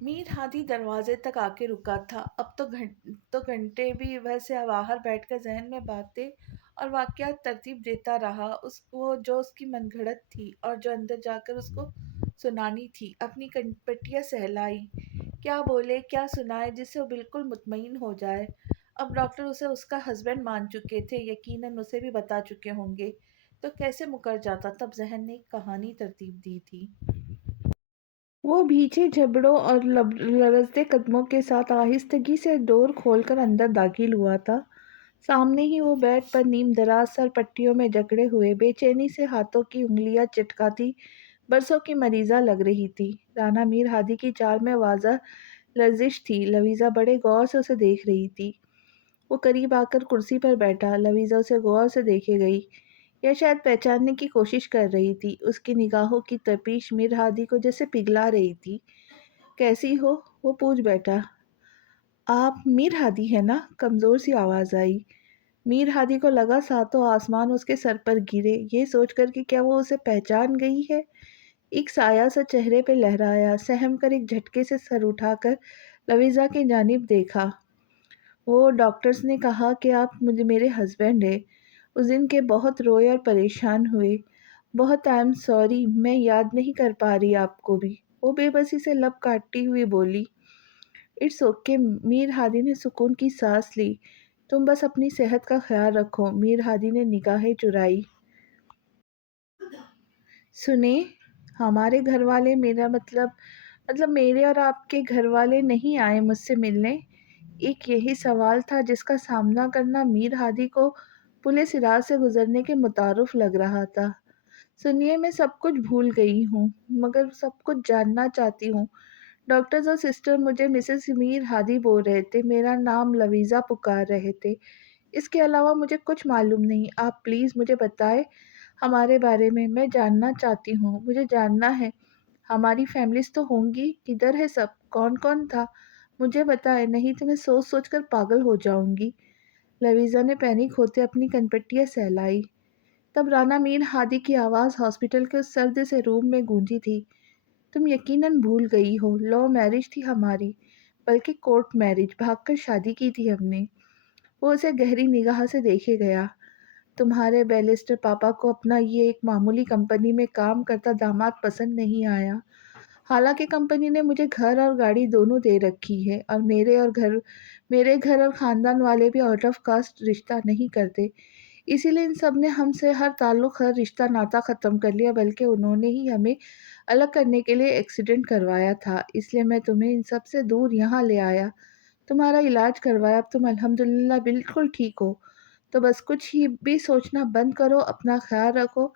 میر ہادی دروازے تک آ کے رکا تھا۔ اب تو گھنٹے بھی ویسے باہر بیٹھ کر ذہن میں باتیں اور واقعات ترتیب دیتا رہا، جو اس کی من گھڑت تھی اور جو اندر جا کر اس کو سنانی تھی۔ اپنی پٹیاں سہلائی، کیا بولے کیا سنائے جس سے وہ بالکل مطمئن ہو جائے۔ اب ڈاکٹر اسے اس کا ہسبینڈ مان چکے تھے، یقیناً اسے بھی بتا چکے ہوں گے، تو کیسے مکر جاتا؟ تب ذہن نے ایک کہانی ترتیب دی تھی۔ وہ بھیجے جھبڑوں اور لرزتے قدموں کے ساتھ آہستگی سے ڈور کھول کر اندر داخل ہوا تھا۔ سامنے ہی وہ بیڈ پر نیم دراز سر پٹیوں میں جکڑے ہوئے بے چینی سے ہاتھوں کی انگلیاں چٹکاتی برسوں کی مریضہ لگ رہی تھی۔ رانا میر ہادی کی چال میں واضح لرزش تھی۔ لویزا بڑے غور سے اسے دیکھ رہی تھی۔ وہ قریب آ کر کرسی پر بیٹھا۔ لویزا اسے غور سے دیکھے گئی، یا شاید پہچاننے کی کوشش کر رہی تھی۔ اس کی نگاہوں کی تپش میر ہادی کو جیسے پگھلا رہی تھی۔ کیسی ہو؟ وہ پوچھ بیٹھا۔ آپ میر ہادی ہیں نا؟ کمزور سی آواز آئی۔ میر ہادی کو لگا ساتوں آسمان اس کے سر پر گرے، یہ سوچ کر کہ کیا وہ اسے پہچان گئی ہے۔ ایک سایہ سا چہرے پہ لہرایا۔ سہم کر ایک جھٹکے سے سر اٹھا کر لویزا کی جانب دیکھا۔ وہ ڈاکٹرز نے کہا کہ آپ میرے ہسبینڈ ہیں۔ اس دن کے بہت روئے اور پریشان ہوئے۔ بہت آئی ایم سوری، میں یاد نہیں کر پا رہی آپ کو بھی، وہ بے بسی سے لب کاٹتی ہوئی بولی۔ اٹس اوکے، میر ہادی نے سکون کی سانس لی۔ تم بس اپنی صحت کا خیال رکھو۔ میر ہادی نے نگاہیں چرائی۔ سنیں، ہمارے گھر والے، مطلب میرے اور آپ کے گھر والے نہیں آئے مجھ سے ملنے۔ ایک یہی سوال تھا جس کا سامنا کرنا میر ہادی کو پولیس راز سے گزرنے کے متعارف لگ رہا تھا۔ سنیے، میں سب کچھ بھول گئی ہوں، مگر سب کچھ جاننا چاہتی ہوں۔ ڈاکٹرز اور سسٹر مجھے مسز میر ہادی بول رہے تھے، میرا نام لویزا پکار رہے تھے۔ اس کے علاوہ مجھے کچھ معلوم نہیں۔ آپ پلیز مجھے بتائیں ہمارے بارے میں جاننا چاہتی ہوں، مجھے جاننا ہے۔ ہماری فیملیز تو ہوں گی، کدھر ہے سب، کون کون تھا، مجھے بتائیں، نہیں تو میں سوچ سوچ کر پاگل ہو جاؤں گی۔ لویزا نے پینک ہوتے اپنی کنپٹیاں سہلائی۔ تب رانا میر ہادی کی آواز ہاسپٹل کے اس سرد سے روم میں گونجی تھی۔ تم یقیناً بھول گئی ہو، لو میرج تھی ہماری، بلکہ کورٹ میرج، بھاگ کر شادی کی تھی ہم نے۔ وہ اسے گہری نگاہ سے دیکھے گیا۔ تمہارے بیرسٹر پاپا کو اپنا یہ ایک معمولی کمپنی میں کام کرتا داماد پسند نہیں آیا۔ حالانکہ کمپنی نے مجھے گھر اور گاڑی دونوں دے رکھی ہے، اور میرے گھر اور خاندان والے بھی آؤٹ آف کاسٹ رشتہ نہیں کرتے، اسی لیے ان سب نے ہم سے ہر تعلق، ہر رشتہ ناتا ختم کر لیا، بلکہ انہوں نے ہی ہمیں الگ کرنے کے لیے ایکسیڈنٹ کروایا تھا۔ اس لیے میں تمہیں ان سب سے دور یہاں لے آیا، تمہارا علاج کروایا، اب تم الحمدللہ بالکل ٹھیک ہو، تو بس کچھ ہی بھی سوچنا بند کرو، اپنا خیال رکھو۔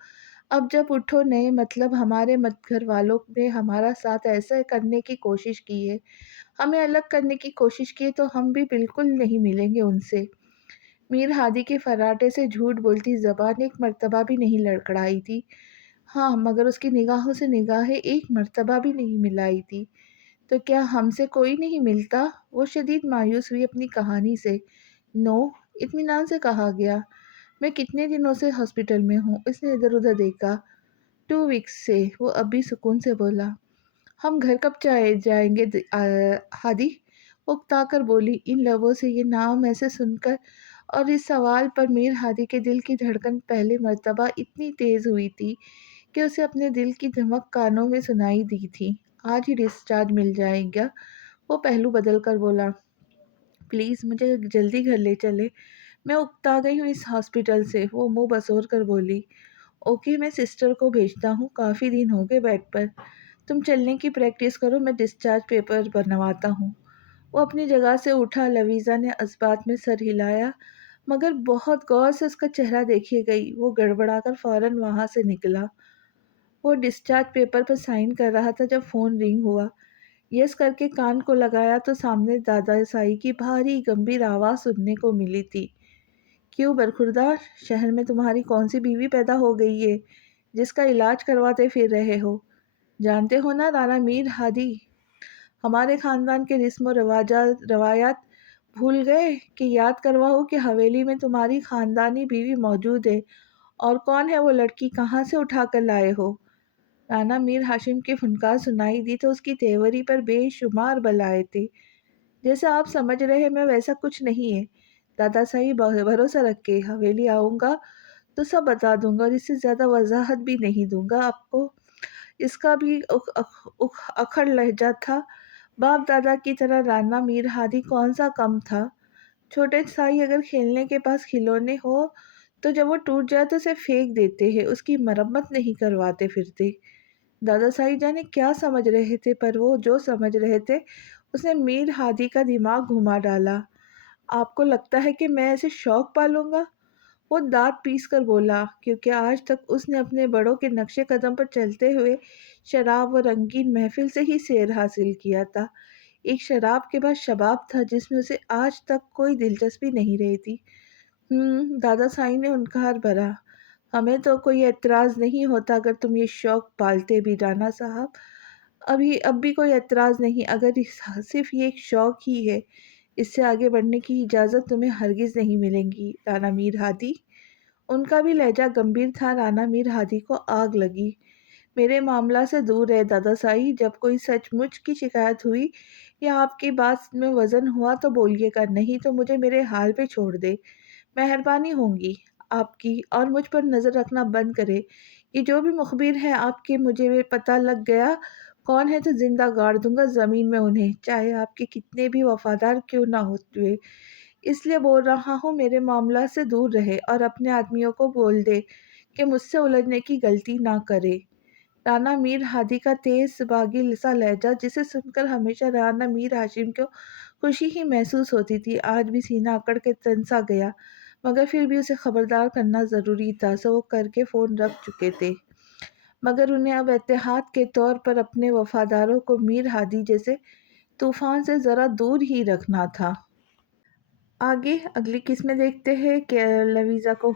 اب جب اٹھو نہیں، مطلب ہمارے گھر والوں نے ہمارا ساتھ ایسا کرنے کی کوشش کی ہے، ہمیں الگ کرنے کی کوشش کی ہے، تو ہم بھی بالکل نہیں ملیں گے ان سے۔ میر ہادی کے فراٹے سے جھوٹ بولتی زبان ایک مرتبہ بھی نہیں لڑکھڑائی تھی۔ ہاں، مگر اس کی نگاہوں سے نگاہیں ایک مرتبہ بھی نہیں ملائی تھی۔ تو کیا ہم سے کوئی نہیں ملتا؟ وہ شدید مایوس ہوئی اپنی کہانی سے۔ نو، اطمینان سے کہا گیا۔ میں کتنے دنوں سے ہاسپٹل میں ہوں؟ اس نے ادھر ادھر دیکھا۔ 2 ویکس سے، وہ اب بھی سکون سے بولا۔ ہم گھر کب جائیں گے ہادی؟ اکتا کر بولی۔ ان لبوں سے یہ نام ایسے سن کر اور اس سوال پر میر ہادی کے دل کی دھڑکن پہلی مرتبہ اتنی تیز ہوئی تھی کہ اسے اپنے دل کی دھمک کانوں میں سنائی دی تھی۔ آج ہی ڈسچارج مل جائے گا، وہ پہلو بدل کر بولا۔ پلیز مجھے جلدی گھر لے چلے، میں اکتا گئی ہوں اس ہاسپٹل سے، وہ منہ بسور کر بولی۔ اوکے، میں سسٹر کو بھیجتا ہوں، کافی دن ہو گئے بیڈ پر، تم چلنے کی پریکٹس کرو، میں ڈسچارج پیپر بنواتا ہوں۔ وہ اپنی جگہ سے اٹھا۔ لویزا نے اس بات میں سر ہلایا، مگر بہت غور سے اس کا چہرہ دیکھے گئی۔ وہ گڑبڑا کر فوراً وہاں سے نکلا۔ وہ ڈسچارج پیپر پر سائن کر رہا تھا جب فون رنگ ہوا۔ یس کر کے کان کو لگایا تو سامنے دادا سائی کی بھاری گمبھیر آواز سننے کو ملی تھی۔ کیوں برخوردار، شہر میں تمہاری کون سی بیوی پیدا ہو گئی ہے جس کا علاج کرواتے پھر رہے ہو؟ جانتے ہو نا رانا میر ہادی، ہمارے خاندان کے رسم و روایات بھول گئے کہ یاد کرواؤ کہ حویلی میں تمہاری خاندانی بیوی موجود ہے، اور کون ہے وہ لڑکی، کہاں سے اٹھا کر لائے ہو؟ رانا میر ہاشم کی فنکار سنائی دی تو اس کی تیوری پر بے شمار بل آئے تھے۔ جیسا آپ سمجھ رہے ہیں میں ویسا کچھ نہیں ہے، دادا صاحب بھروسہ رکھ کے، حویلی آؤں گا تو سب بتا دوں گا، اور اس سے زیادہ وضاحت بھی نہیں دوں گا آپ کو۔ اس کا بھی اکھڑ لہجہ تھا۔ باپ دادا کی طرح رانا میر ہادی کون سا کم تھا؟ چھوٹے سائی اگر کھیلنے کے پاس کھلونے ہو تو جب وہ ٹوٹ جائے تو اسے پھینک دیتے ہیں، اس کی مرمت نہیں کرواتے پھرتے۔ دادا صاحب جانے کیا سمجھ رہے تھے، پر وہ جو سمجھ رہے تھے اس نے میر ہادی کا دماغ گھما ڈالا۔ آپ کو لگتا ہے کہ میں ایسے شوق پالوں گا؟ وہ دانت پیس کر بولا، کیونکہ آج تک اس نے اپنے بڑوں کے نقش قدم پر چلتے ہوئے شراب و رنگین محفل سے ہی سیر حاصل کیا تھا۔ ایک شراب کے بعد شباب تھا جس میں اسے آج تک کوئی دلچسپی نہیں رہی تھی۔ دادا سائی نے انکار بھرا۔ ہمیں تو کوئی اعتراض نہیں ہوتا اگر تم یہ شوق پالتے بھی رانا صاحب، اب بھی کوئی اعتراض نہیں، اگر صرف یہ ایک شوق ہی ہے، اس سے آگے بڑھنے کی اجازت تمہیں ہرگز نہیں ملے گی رانا میر ہادی۔ ان کا بھی لہجہ گمبھیر تھا۔ رانا میر ہادی کو آگ لگی۔ میرے معاملہ سے دور رہے دادا صاحب، جب کوئی سچ مچ کی شکایت ہوئی یا آپ کی بات میں وزن ہوا تو بولیے گا، نہیں تو مجھے میرے حال پہ چھوڑ دے، مہربانی ہوں گی۔ آپ کی اور مجھ پر نظر رکھنا بند کرے۔ یہ جو بھی مخبر ہے آپ کے، مجھے پتہ لگ گیا کون ہے تو زندہ گاڑ دوں گا زمین میں انہیں، چاہے آپ کے کتنے بھی وفادار کیوں نہ ہوتے۔ اس لیے بول رہا ہوں میرے معاملہ سے دور رہے اور اپنے آدمیوں کو بول دے کہ مجھ سے الجھنے کی غلطی نہ کرے۔ رانا میر ہادی کا تیز باغی سا لہجہ، جسے سن کر ہمیشہ رانا میر ہاشم کو خوشی ہی محسوس ہوتی تھی، آج بھی سینہ اکڑ کے تن سا گیا، مگر پھر بھی اسے خبردار کرنا ضروری تھا، سو وہ کر کے فون رکھ چکے تھے۔ مگر انہیں اب احتیاط کے طور پر اپنے وفاداروں کو میر ہادی جیسے طوفان سے ذرا دور ہی رکھنا تھا۔ آگے اگلی قسط میں دیکھتے ہیں کہ لویزا کو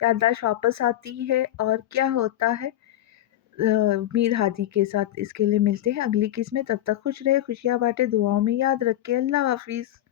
یادداشت واپس آتی ہے اور کیا ہوتا ہے میر ہادی کے ساتھ۔ اس کے لیے ملتے ہیں اگلی قسط میں، تب تک خوش رہے، خوشیاں بانٹے، دعاؤں میں یاد رکھے، اللہ حافظ۔